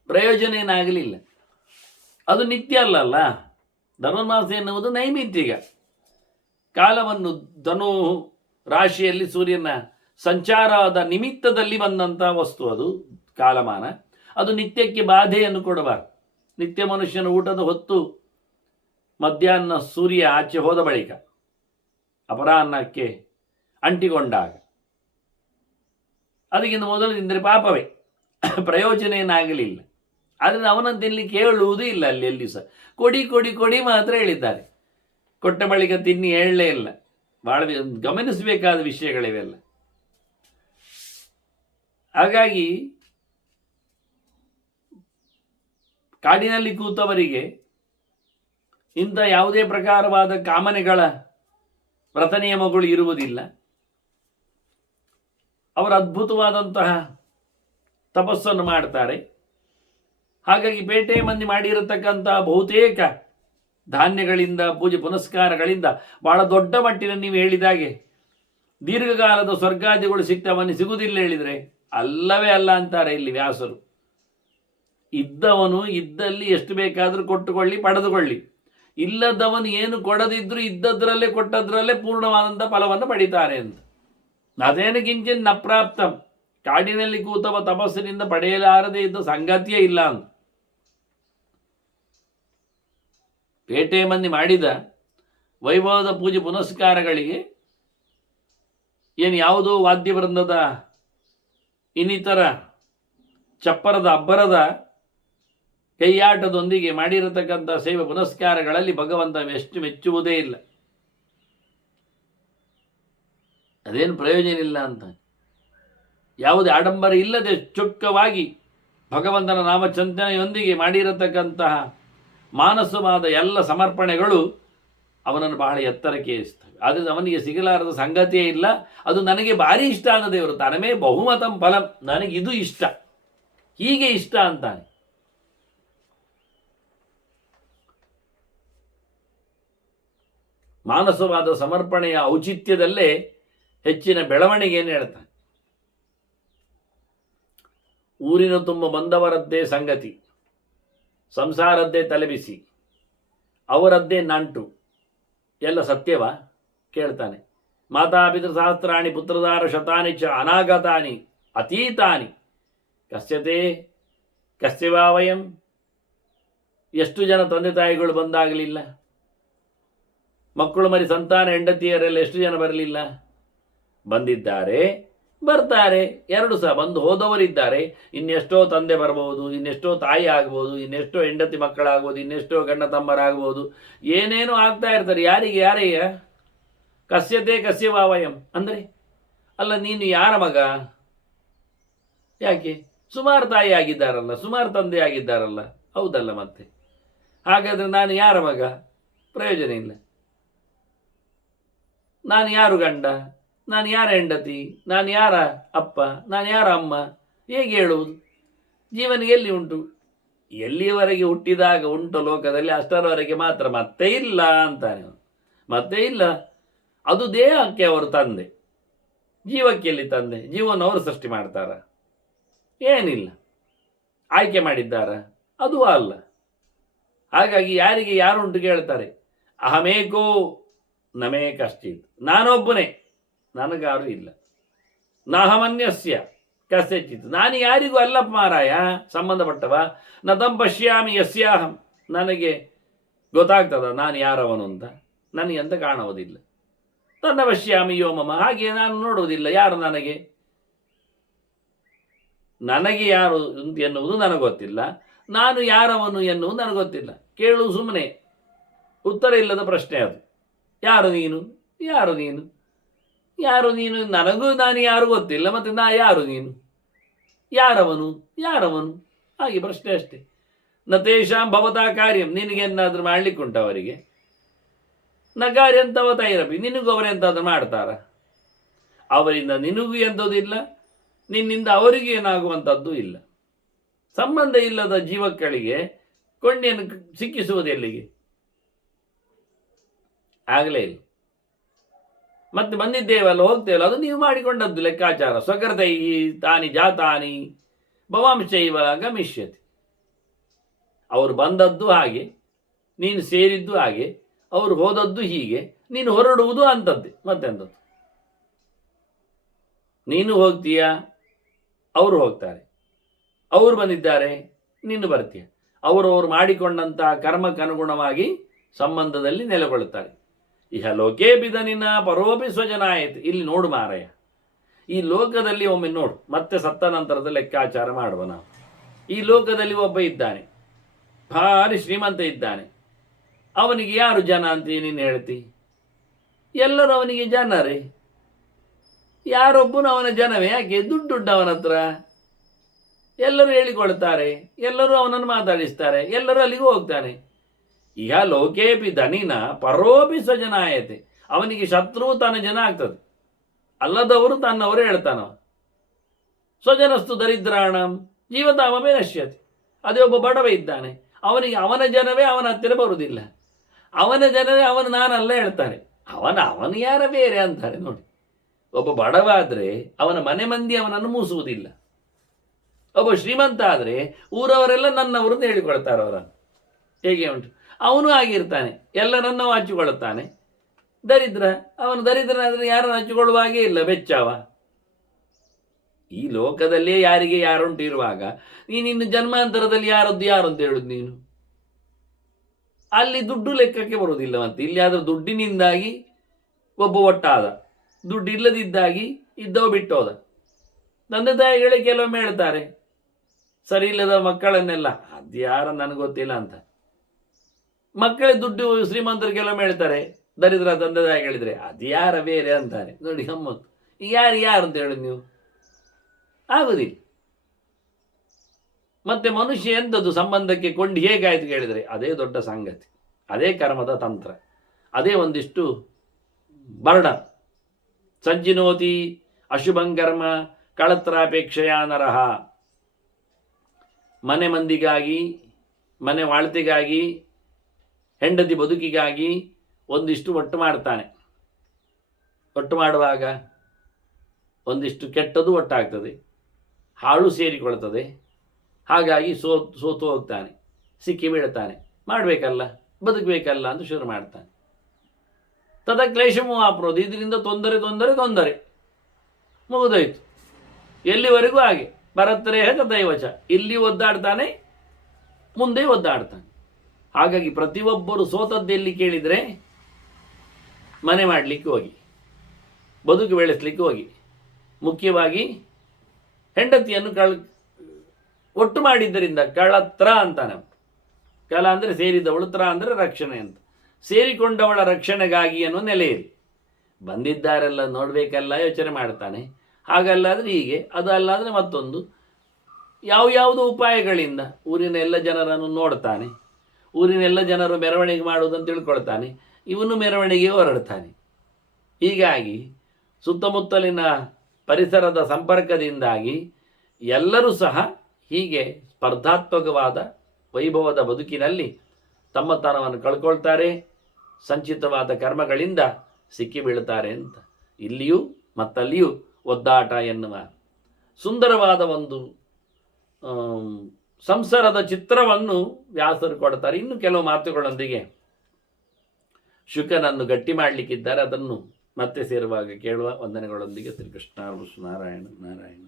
ಪ್ರಯೋಜನ ಏನಾಗಲಿಲ್ಲ. ಅದು ನಿತ್ಯ ಅಲ್ಲಲ್ಲ. ಧನುರ್ಮಾಸ ಎನ್ನುವುದು ನೈಮಿತ್ತಿಕ ಕಾಲವನ್ನು ಧನು ರಾಶಿಯಲ್ಲಿ ಸೂರ್ಯನ ಸಂಚಾರದ ನಿಮಿತ್ತದಲ್ಲಿ ಬಂದಂಥ ವಸ್ತು ಅದು ಕಾಲಮಾನ. ಅದು ನಿತ್ಯಕ್ಕೆ ಬಾಧೆಯನ್ನು ಕೊಡಬಾರದು. ನಿತ್ಯ ಮನುಷ್ಯನ ಊಟದ ಹೊತ್ತು ಮಧ್ಯಾಹ್ನ ಸೂರ್ಯ ಆಚೆ ಹೋದ ಬಳಿಕ ಅಪರಾಹ್ನಕ್ಕೆ ಅಂಟಿಕೊಂಡಾಗ ಅದಕ್ಕಿಂತ ಮೊದಲು ತಿಂದರೆ ಪಾಪವೇ, ಪ್ರಯೋಜನ ಏನಾಗಲಿಲ್ಲ. ಆದರೆ ಅವನನ್ನು ತಿನ್ನಲಿಕ್ಕೆ ಹೇಳುವುದೂ ಇಲ್ಲ. ಅಲ್ಲಿ ಎಲ್ಲಿ ಸಹ ಕೊಡಿ ಕೊಡಿ ಕೊಡಿ ಮಾತ್ರ ಹೇಳಿದ್ದಾರೆ. ಕೊಟ್ಟ ಬಳಿಕ ತಿನ್ನಿ ಹೇಳಲೇ ಇಲ್ಲ. ಭಾಳ ಗಮನಿಸಬೇಕಾದ ವಿಷಯಗಳಿವೆಲ್ಲ. ಹಾಗಾಗಿ ಕಾಡಿನಲ್ಲಿ ಕೂತವರಿಗೆ ಇಂಥ ಯಾವುದೇ ಪ್ರಕಾರವಾದ ಕಾಮನೆಗಳ ವ್ರತ ನಿಯಮಗಳು ಇರುವುದಿಲ್ಲ. ಅವರು ಅದ್ಭುತವಾದಂತಹ ತಪಸ್ಸನ್ನು ಮಾಡ್ತಾರೆ. ಹಾಗಾಗಿ ಪೇಟೆ ಮಂದಿ ಮಾಡಿರತಕ್ಕಂತಹ ಬಹುತೇಕ ಧಾನ್ಯಗಳಿಂದ ಪೂಜೆ ಪುನಸ್ಕಾರಗಳಿಂದ ಬಹಳ ದೊಡ್ಡ ಮಟ್ಟಿನ ನೀವು ಹೇಳಿದಾಗೆ ದೀರ್ಘಕಾಲದ ಸ್ವರ್ಗಾದಿಗಳು ಸಿಗ್ತವನು ಸಿಗುವುದಿಲ್ಲ ಹೇಳಿದರೆ ಅಲ್ಲವೇ ಅಲ್ಲ ಅಂತಾರೆ ಇಲ್ಲಿ ವ್ಯಾಸರು. ಇದ್ದವನು ಇದ್ದಲ್ಲಿ ಎಷ್ಟು ಬೇಕಾದರೂ ಕೊಟ್ಟುಕೊಳ್ಳಿ, ಪಡೆದುಕೊಳ್ಳಿ. ಇಲ್ಲದವನು ಏನು ಕೊಡದಿದ್ರೂ ಇದ್ದದ್ರಲ್ಲೇ ಕೊಟ್ಟದ್ರಲ್ಲೇ ಪೂರ್ಣವಾದಂಥ ಫಲವನ್ನು ಪಡಿತಾರೆ ಅಂತ. ಅದೇನು ಕಿಂಚಿನ್ ನಪ್ರಾಪ್ತಂ, ಕಾಡಿನಲ್ಲಿ ಕೂತವ ತಪಸ್ಸಿನಿಂದ ಪಡೆಯಲಾರದೆ ಇದ್ದ ಸಂಗತಿಯೇ ಇಲ್ಲ ಅಂತ. ಪೇಟೆ ಮಂದಿ ಮಾಡಿದ ವೈಭವದ ಪೂಜೆ ಪುನಸ್ಕಾರಗಳಿಗೆ ಏನು ಯಾವುದೋ ವಾದ್ಯವೃಂದದ ಇನ್ನಿತರ ಚಪ್ಪರದ ಅಬ್ಬರದ ಕೈಯಾಟದೊಂದಿಗೆ ಮಾಡಿರತಕ್ಕಂಥ ಸೇವೆ ಪುನಸ್ಕಾರಗಳಲ್ಲಿ ಭಗವಂತ ಎಷ್ಟು ಮೆಚ್ಚುವುದೇ ಇಲ್ಲ. ಅದೇನು ಪ್ರಯೋಜನ ಇಲ್ಲ ಅಂತ. ಯಾವುದೇ ಆಡಂಬರ ಇಲ್ಲದೆ ಚೊಕ್ಕವಾಗಿ ಭಗವಂತನ ನಾಮಚಿಂತನೆಯೊಂದಿಗೆ ಮಾಡಿರತಕ್ಕಂತಹ ಮಾನಸವಾದ ಎಲ್ಲ ಸಮರ್ಪಣೆಗಳು ಅವನನ್ನು ಬಹಳ ಎತ್ತರಕ್ಕೆ ಏರಿಸ್ತವೆ. ಆದರೆ ಅವನಿಗೆ ಸಿಗಲಾರದ ಸಂಗತಿಯೇ ಇಲ್ಲ. ಅದು ನನಗೆ ಭಾರಿ ಇಷ್ಟ ಆದ ದೇವರು ತನಮೇ ಬಹುಮತಂ ಫಲಂ, ನನಗಿದು ಇಷ್ಟ, ಹೀಗೆ ಇಷ್ಟ ಅಂತಾನೆ. ಮಾನಸವಾದ ಸಮರ್ಪಣೆಯ ಔಚಿತ್ಯದಲ್ಲೇ ಹೆಚ್ಚಿನ ಬೆಳವಣಿಗೆಯನ್ನು ಹೇಳ್ತಾನೆ. ಊರಿನ ತುಂಬ ಬಂದವರದ್ದೇ ಸಂಗತಿ, ಸಂಸಾರದ್ದೇ ತಲೆಬಿಸಿ, ಅವರದ್ದೇ ನಂಟು, ಎಲ್ಲ ಸತ್ಯವಾ ಕೇಳ್ತಾನೆ. ಮಾತಾಪಿತೃ ಸಹಸ್ರಾಣಿ ಪುತ್ರದಾರ ಶತಾನಿ ಚ ಅನಾಗತಾನಿ ಅತೀತಾನಿ ಕಸ್ಯತೆ ಕಸ್ಯವಾ ವಯಂ. ಎಷ್ಟು ಜನ ತಂದೆ ತಾಯಿಗಳು ಬಂದಾಗಲಿಲ್ಲ, ಮಕ್ಕಳು ಮರಿ ಸಂತಾನ ಹೆಂಡತಿಯರೆಲ್ಲ ಎಷ್ಟು ಜನ ಬರಲಿಲ್ಲ, ಬಂದಿದ್ದಾರೆ, ಬರ್ತಾರೆ, ಎರಡು ಸಹ ಬಂದು ಹೋದವರಿದ್ದಾರೆ. ಇನ್ನೆಷ್ಟೋ ತಂದೆ ಬರ್ಬೋದು, ಇನ್ನೆಷ್ಟೋ ತಾಯಿ ಆಗ್ಬೋದು, ಇನ್ನೆಷ್ಟೋ ಹೆಂಡತಿ ಮಕ್ಕಳಾಗ್ಬೋದು, ಇನ್ನೆಷ್ಟೋ ಗಂಡ ತಮ್ಮರಾಗ್ಬೋದು, ಏನೇನೋ ಆಗ್ತಾ ಇರ್ತಾರೆ. ಯಾರಿಗೆ ಯಾರಯ್ಯ? ಕಸ್ಯತೆ ಕಸ್ಯವಾವಯಂ ಅಂದರೆ ಅಲ್ಲ ನೀನು ಯಾರ ಮಗ? ಯಾಕೆ? ಸುಮಾರು ತಾಯಿ ಆಗಿದ್ದಾರಲ್ಲ, ಸುಮಾರು ತಂದೆ ಆಗಿದ್ದಾರಲ್ಲ, ಹೌದಲ್ಲ ಮತ್ತೆ. ಹಾಗಾದರೆ ನಾನು ಯಾರ ಮಗ? ಪ್ರಯೋಜನ ಇಲ್ಲ. ನಾನು ಯಾರು ಗಂಡ? ನಾನು ಯಾರ ಹೆಂಡತಿ? ನಾನು ಯಾರ ಅಪ್ಪ? ನಾನು ಯಾರ ಅಮ್ಮ? ಹೇಗೆ ಹೇಳುವುದು? ಜೀವನಿಗೆ ಎಲ್ಲಿ ಉಂಟು? ಎಲ್ಲಿಯವರೆಗೆ ಹುಟ್ಟಿದಾಗ ಉಂಟು ಲೋಕದಲ್ಲಿ ಅಷ್ಟರವರೆಗೆ ಮಾತ್ರ, ಮತ್ತೆ ಇಲ್ಲ ಅಂತಾನೆ. ಮತ್ತೆ ಇಲ್ಲ. ಅದು ದೇಹಕ್ಕೆ ಅವರು ತಂದೆ, ಜೀವಕ್ಕೆ ಎಲ್ಲಿ ತಂದೆ? ಜೀವನ ಅವರು ಸೃಷ್ಟಿ ಮಾಡ್ತಾರ? ಏನಿಲ್ಲ. ಆಯ್ಕೆ ಮಾಡಿದ್ದಾರ? ಅದು ಅಲ್ಲ. ಹಾಗಾಗಿ ಯಾರಿಗೆ ಯಾರುಂಟು ಕೇಳ್ತಾರೆ. ಅಹಮೇಕೋ ನಮೇ ಕಶ್ಚಿತ್, ನಾನೊಬ್ಬನೇ, ನನಗಾರು ಇಲ್ಲ. ನಾಹಮನ್ಯಸ್ಯ ಕಸ್ಯಚಿತ್, ನಾನು ಯಾರಿಗೂ ಅಲ್ಲಪ್ಪ ಮಾರಾಯ ಸಂಬಂಧಪಟ್ಟವ. ನ ತಂ ಪಶ್ಯಾಮಿ ಯಸ್ಯಾಹಂ, ನನಗೆ ಗೊತ್ತಾಗ್ತದ ನಾನು ಯಾರವನು ಅಂತ? ನನಗೆ ಅಂತ ಕಾಣುವುದಿಲ್ಲ. ತನ್ನ ಪಶ್ಯಾಮಿ ಯೋ ಮಮ, ಹಾಗೆ ನಾನು ನೋಡುವುದಿಲ್ಲ ಯಾರು ನನಗೆ. ನನಗೆ ಯಾರು ಎನ್ನುವುದು ನನಗೆ ಗೊತ್ತಿಲ್ಲ, ನಾನು ಯಾರವನು ಎನ್ನುವುದು ನನಗೆ ಗೊತ್ತಿಲ್ಲ. ಕೇಳು ಸುಮ್ಮನೆ, ಉತ್ತರ ಇಲ್ಲದ ಪ್ರಶ್ನೆ ಅದು. ಯಾರು ನೀನು? ಯಾರು ನೀನು? ಯಾರು ನೀನು? ನನಗೂ ನಾನು ಯಾರು ಗೊತ್ತಿಲ್ಲ, ಮತ್ತು ನಾ ಯಾರು ನೀನು? ಯಾರವನು? ಯಾರವನು? ಹಾಗೆ ಪ್ರಶ್ನೆ ಅಷ್ಟೇ. ನ ತೇಷಾಂ ಭವತಾ ಕಾರ್ಯಂ, ನಿನಗೆನ್ನಾದರೂ ಮಾಡಲಿಕ್ಕುಂಟ ಅವರಿಗೆ? ನ ಕಾರ್ಯಂತವ ತೈರಪಿ, ನಿನಗೂ ಅವರೆಂತಾದ್ರೂ ಮಾಡ್ತಾರ? ಅವರಿಂದ ನಿನಗೂ ಎಂಥದ್ದಿಲ್ಲ, ನಿನ್ನಿಂದ ಅವರಿಗೂ ಏನಾಗುವಂಥದ್ದು ಇಲ್ಲ. ಸಂಬಂಧ ಇಲ್ಲದ ಜೀವಗಳಿಗೆ ಕೊಂಡಿಯನ್ನು ಸಿಕ್ಕಿಸುವುದು ಎಲ್ಲಿಗೆ? ಆಗಲೇ ಇಲ್ಲ. ಮತ್ತೆ ಬಂದಿದ್ದೇವಲ್ಲ, ಹೋಗ್ತೇವಲ್ಲ, ಅದು ನೀವು ಮಾಡಿಕೊಂಡದ್ದು ಲೆಕ್ಕಾಚಾರ. ಸ್ವಕೃತೈ ತಾನಿ ಜಾತಾನಿ ಭವಾಂಶೈವ ಗಮಿಷ್ಯತಿ. ಅವರು ಬಂದದ್ದು ಹಾಗೆ, ನೀನು ಸೇರಿದ್ದು ಹಾಗೆ, ಅವರು ಹೋದದ್ದು ಹೀಗೆ, ನೀನು ಹೊರಡುವುದು ಅಂಥದ್ದೇ. ಮತ್ತೆಂಥದ್ದು? ನೀನು ಹೋಗ್ತೀಯಾ, ಅವರು ಹೋಗ್ತಾರೆ. ಅವರು ಬಂದಿದ್ದಾರೆ, ನೀನು ಬರ್ತೀಯ. ಅವರವರು ಮಾಡಿಕೊಂಡಂತಹ ಕರ್ಮಕ್ಕನುಗುಣವಾಗಿ ಸಂಬಂಧದಲ್ಲಿ ನೆಲೆಗೊಳ್ಳುತ್ತಾರೆ. ಇಹ ಲೋಕೇ ಬಿದನಿನ ಪರೋಪಿ ಸ್ವಜನಾಯತ್. ಇಲ್ಲಿ ನೋಡು ಮಾರಾಯ, ಈ ಲೋಕದಲ್ಲಿ ಒಮ್ಮೆ ನೋಡು, ಮತ್ತೆ ಸತ್ತ ನಂತರದ ಲೆಕ್ಕಾಚಾರ ಮಾಡುವ ನಾವು. ಈ ಲೋಕದಲ್ಲಿ ಒಬ್ಬ ಇದ್ದಾನೆ, ಭಾರಿ ಶ್ರೀಮಂತ ಇದ್ದಾನೆ. ಅವನಿಗೆ ಯಾರು ಜನ ಅಂತ ನೀನು ಹೇಳ್ತಿ? ಎಲ್ಲರೂ ಅವನಿಗೆ ಜನರೇ. ಯಾರೊಬ್ಬನು ಅವನ ಜನವೇ? ಯಾಕೆ? ದುಡ್ಡುಂಟು ಅವನ ಹತ್ರ, ಎಲ್ಲರೂ ಹೇಳಿಕೊಳ್ತಾರೆ, ಎಲ್ಲರೂ ಅವನನ್ನು ಮಾತಾಡಿಸ್ತಾರೆ, ಎಲ್ಲರೂ ಅಲ್ಲಿಗೂ ಹೋಗ್ತಾನೆ. ಇಹ ಲೋಕೇಪಿ ಧನಿನ ಪರೋಪಿ ಸ್ವಜನಾಯತೆ. ಅವನಿಗೆ ಶತ್ರುವು ತನ್ನ ಜನ ಆಗ್ತದೆ, ಅಲ್ಲದವರು ತನ್ನವರು ಹೇಳ್ತಾನವ. ಸ್ವಜನಸ್ತು ದರಿದ್ರಾಣಂ ಜೀವತಾಮವೇ ನಶ್ಯತೆ. ಅದೇ ಒಬ್ಬ ಬಡವ ಇದ್ದಾನೆ, ಅವನಿಗೆ ಅವನ ಜನವೇ ಅವನ ಹತ್ತಿರ ಬರುವುದಿಲ್ಲ, ಅವನ ಜನವೇ ಅವನು ನಾನಲ್ಲ ಹೇಳ್ತಾರೆ. ಅವನು ಯಾರ ಬೇರೆ ಅಂತಾರೆ ನೋಡಿ. ಒಬ್ಬ ಬಡವ ಆದರೆ ಅವನ ಮನೆ ಮಂದಿ ಅವನನ್ನು ಮೂಸುವುದಿಲ್ಲ. ಒಬ್ಬ ಶ್ರೀಮಂತ ಆದರೆ ಊರವರೆಲ್ಲ ನನ್ನವರು ಅಂತ ಹೇಳಿಕೊಳ್ತಾರೆ ಅವರನ್ನು. ಹೇಗೆ ಉಂಟು? ಅವನು ಆಗಿರ್ತಾನೆ, ಎಲ್ಲರನ್ನೂ ಹಚ್ಚಿಕೊಳ್ಳುತ್ತಾನೆ. ಅವನು ದರಿದ್ರನಾದರೆ ಯಾರನ್ನು ಹಚ್ಚಿಕೊಳ್ಳುವ ಹಾಗೆ ಇಲ್ಲ, ಬೆಚ್ಚವ. ಈ ಲೋಕದಲ್ಲೇ ಯಾರಿಗೆ ಯಾರುಂಟು ಇರುವಾಗ ನೀನಿನ್ನು ಜನ್ಮಾಂತರದಲ್ಲಿ ಯಾರು ಅಂತ ಹೇಳುದು ನೀನು? ಅಲ್ಲಿ ದುಡ್ಡು ಲೆಕ್ಕಕ್ಕೆ ಬರುವುದಿಲ್ಲ. ಮತ್ತೆ ಇಲ್ಲಿ ಆದರೂ ದುಡ್ಡಿನಿಂದಾಗಿ ಒಬ್ಬ ಒಟ್ಟಾದ, ದುಡ್ಡು ಇಲ್ಲದಿದ್ದಾಗಿ ಇದ್ದವ ಬಿಟ್ಟೋದ. ತಂದೆ ತಾಯಿಗಳೇ ಕೆಲವೊಮ್ಮೆ ಹೇಳ್ತಾರೆ, ಸರಿ ಇಲ್ಲದ ಮಕ್ಕಳನ್ನೆಲ್ಲ, ಅದ್ಯಾರ ನನಗೆ ಗೊತ್ತಿಲ್ಲ ಅಂತ. ಮಕ್ಕಳೇ ದುಡ್ಡು ಶ್ರೀಮಂತರು ಕೆಲವೊಮ್ಮೆ ಹೇಳ್ತಾರೆ, ದರಿದ್ರ ತಂದೆ ತಾಯಿ ಹೇಳಿದ್ರೆ ಅದ್ಯಾರ ಬೇರೆ ಅಂತಾರೆ ನೋಡಿ. ಗಮ್ಮತ್ತು. ಯಾರು ಅಂತ ಹೇಳುದು ನೀವು? ಆಗುದಿಲ್ಲ. ಮತ್ತೆ ಮನುಷ್ಯ ಎಂಥದ್ದು ಸಂಬಂಧಕ್ಕೆ ಕೊಂಡು ಹೇಗಾಯ್ತು ಕೇಳಿದರೆ ಅದೇ ದೊಡ್ಡ ಸಂಗತಿ, ಅದೇ ಕರ್ಮದ ತಂತ್ರ, ಅದೇ ಒಂದಿಷ್ಟು ಬರ್ಡನ್. ಸಂಜಿನೋತಿ ಅಶುಭಂಕರ್ಮ ಕಳತ್ರಾಪೇಕ್ಷೆಯ ನರಹ. ಮನೆ ಮಂದಿಗಾಗಿ, ಮನೆ ವಾಳ್ತಿಗಾಗಿ, ಹೆಂಡತಿ ಬದುಕಿಗಾಗಿ ಒಂದಿಷ್ಟು ಒಟ್ಟು ಮಾಡ್ತಾನೆ. ಒಟ್ಟು ಮಾಡುವಾಗ ಒಂದಿಷ್ಟು ಕೆಟ್ಟದ್ದು ಒಟ್ಟಾಗ್ತದೆ, ಹಾಳು ಸೇರಿಕೊಳ್ತದೆ. ಹಾಗಾಗಿ ಸೋತು ಹೋಗ್ತಾನೆ, ಸಿಕ್ಕಿ ಬೀಳ್ತಾನೆ. ಮಾಡಬೇಕಲ್ಲ, ಬದುಕಬೇಕಲ್ಲ ಅಂತ ಶುರು ಮಾಡ್ತಾನೆ. ತದ ಕ್ಲೇಶಮೂ ಆಪ್ರೋದು. ಇದರಿಂದ ತೊಂದರೆ ಮುಗಿದೋಯ್ತು. ಎಲ್ಲಿವರೆಗೂ ಹಾಗೆ ಭರತರೇಹ ದೈವಚ. ಇಲ್ಲಿ ಒದ್ದಾಡ್ತಾನೆ, ಮುಂದೆ ಒದ್ದಾಡ್ತಾನೆ. ಹಾಗಾಗಿ ಪ್ರತಿಯೊಬ್ಬರು ಸೋತದ್ದೆಲ್ಲಿ ಕೇಳಿದರೆ ಮನೆ ಮಾಡಲಿಕ್ಕೆ ಹೋಗಿ, ಬದುಕು ಬೆಳೆಸಲಿಕ್ಕೆ ಹೋಗಿ, ಮುಖ್ಯವಾಗಿ ಹೆಂಡತಿಯನ್ನು ಒಟ್ಟು ಮಾಡಿದ್ದರಿಂದ ಕಳತ್ರ ಅಂತಾನೆ. ಕಳ ಅಂದರೆ ಸೇರಿದವಳು, ತ್ರ ಅಂದರೆ ರಕ್ಷಣೆ ಅಂತ. ಸೇರಿಕೊಂಡವಳ ರಕ್ಷಣೆಗಾಗಿ ಅನ್ನೋ ನೆಲೆಯಲ್ಲಿ ಬಂದಿದ್ದಾರೆಲ್ಲ ನೋಡಬೇಕಲ್ಲ ಯೋಚನೆ ಮಾಡ್ತಾನೆ. ಹಾಗಲ್ಲಾದರೆ ಹೀಗೆ, ಅದಲ್ಲಾದರೆ ಮತ್ತೊಂದು, ಯಾವ್ಯಾವುದೋ ಉಪಾಯಗಳಿಂದ ಊರಿನ ಎಲ್ಲ ಜನರನ್ನು ನೋಡ್ತಾನೆ. ಊರಿನ ಎಲ್ಲ ಜನರು ಮೆರವಣಿಗೆ ಮಾಡುವುದಂತ ತಿಳ್ಕೊಳ್ತಾನೆ. ಇವನು ಮೆರವಣಿಗೆ ಹೊರಡ್ತಾನೆ. ಹೀಗಾಗಿ ಸುತ್ತಮುತ್ತಲಿನ ಪರಿಸರದ ಸಂಪರ್ಕದಿಂದಾಗಿ ಎಲ್ಲರೂ ಸಹ ಹೀಗೆ ಸ್ಪರ್ಧಾತ್ಮಕವಾದ ವೈಭವದ ಬದುಕಿನಲ್ಲಿ ತಮ್ಮತನವನ್ನು ಕಳ್ಕೊಳ್ತಾರೆ, ಸಂಚಿತವಾದ ಕರ್ಮಗಳಿಂದ ಸಿಕ್ಕಿ ಬೀಳ್ತಾರೆ ಅಂತ ಇಲ್ಲಿಯೂ ಮತ್ತಲ್ಲಿಯೂ ಒದ್ದಾಟ ಎನ್ನುವ ಸುಂದರವಾದ ಒಂದು ಸಂಸಾರದ ಚಿತ್ರವನ್ನು ವ್ಯಾಸರು ಕೊಡ್ತಾರೆ. ಇನ್ನು ಕೆಲವು ಮಾತುಗಳೊಂದಿಗೆ ಶುಕನನ್ನು ಗಟ್ಟಿ ಮಾಡಲಿಕ್ಕಿದ್ದಾರೆ, ಅದನ್ನು ಮತ್ತೆ ಸೇರುವಾಗ ಕೇಳುವ. ವಂದನೆಗಳೊಂದಿಗೆ ಶ್ರೀಕೃಷ್ಣ ನಾರಾಯಣ ನಾರಾಯಣ.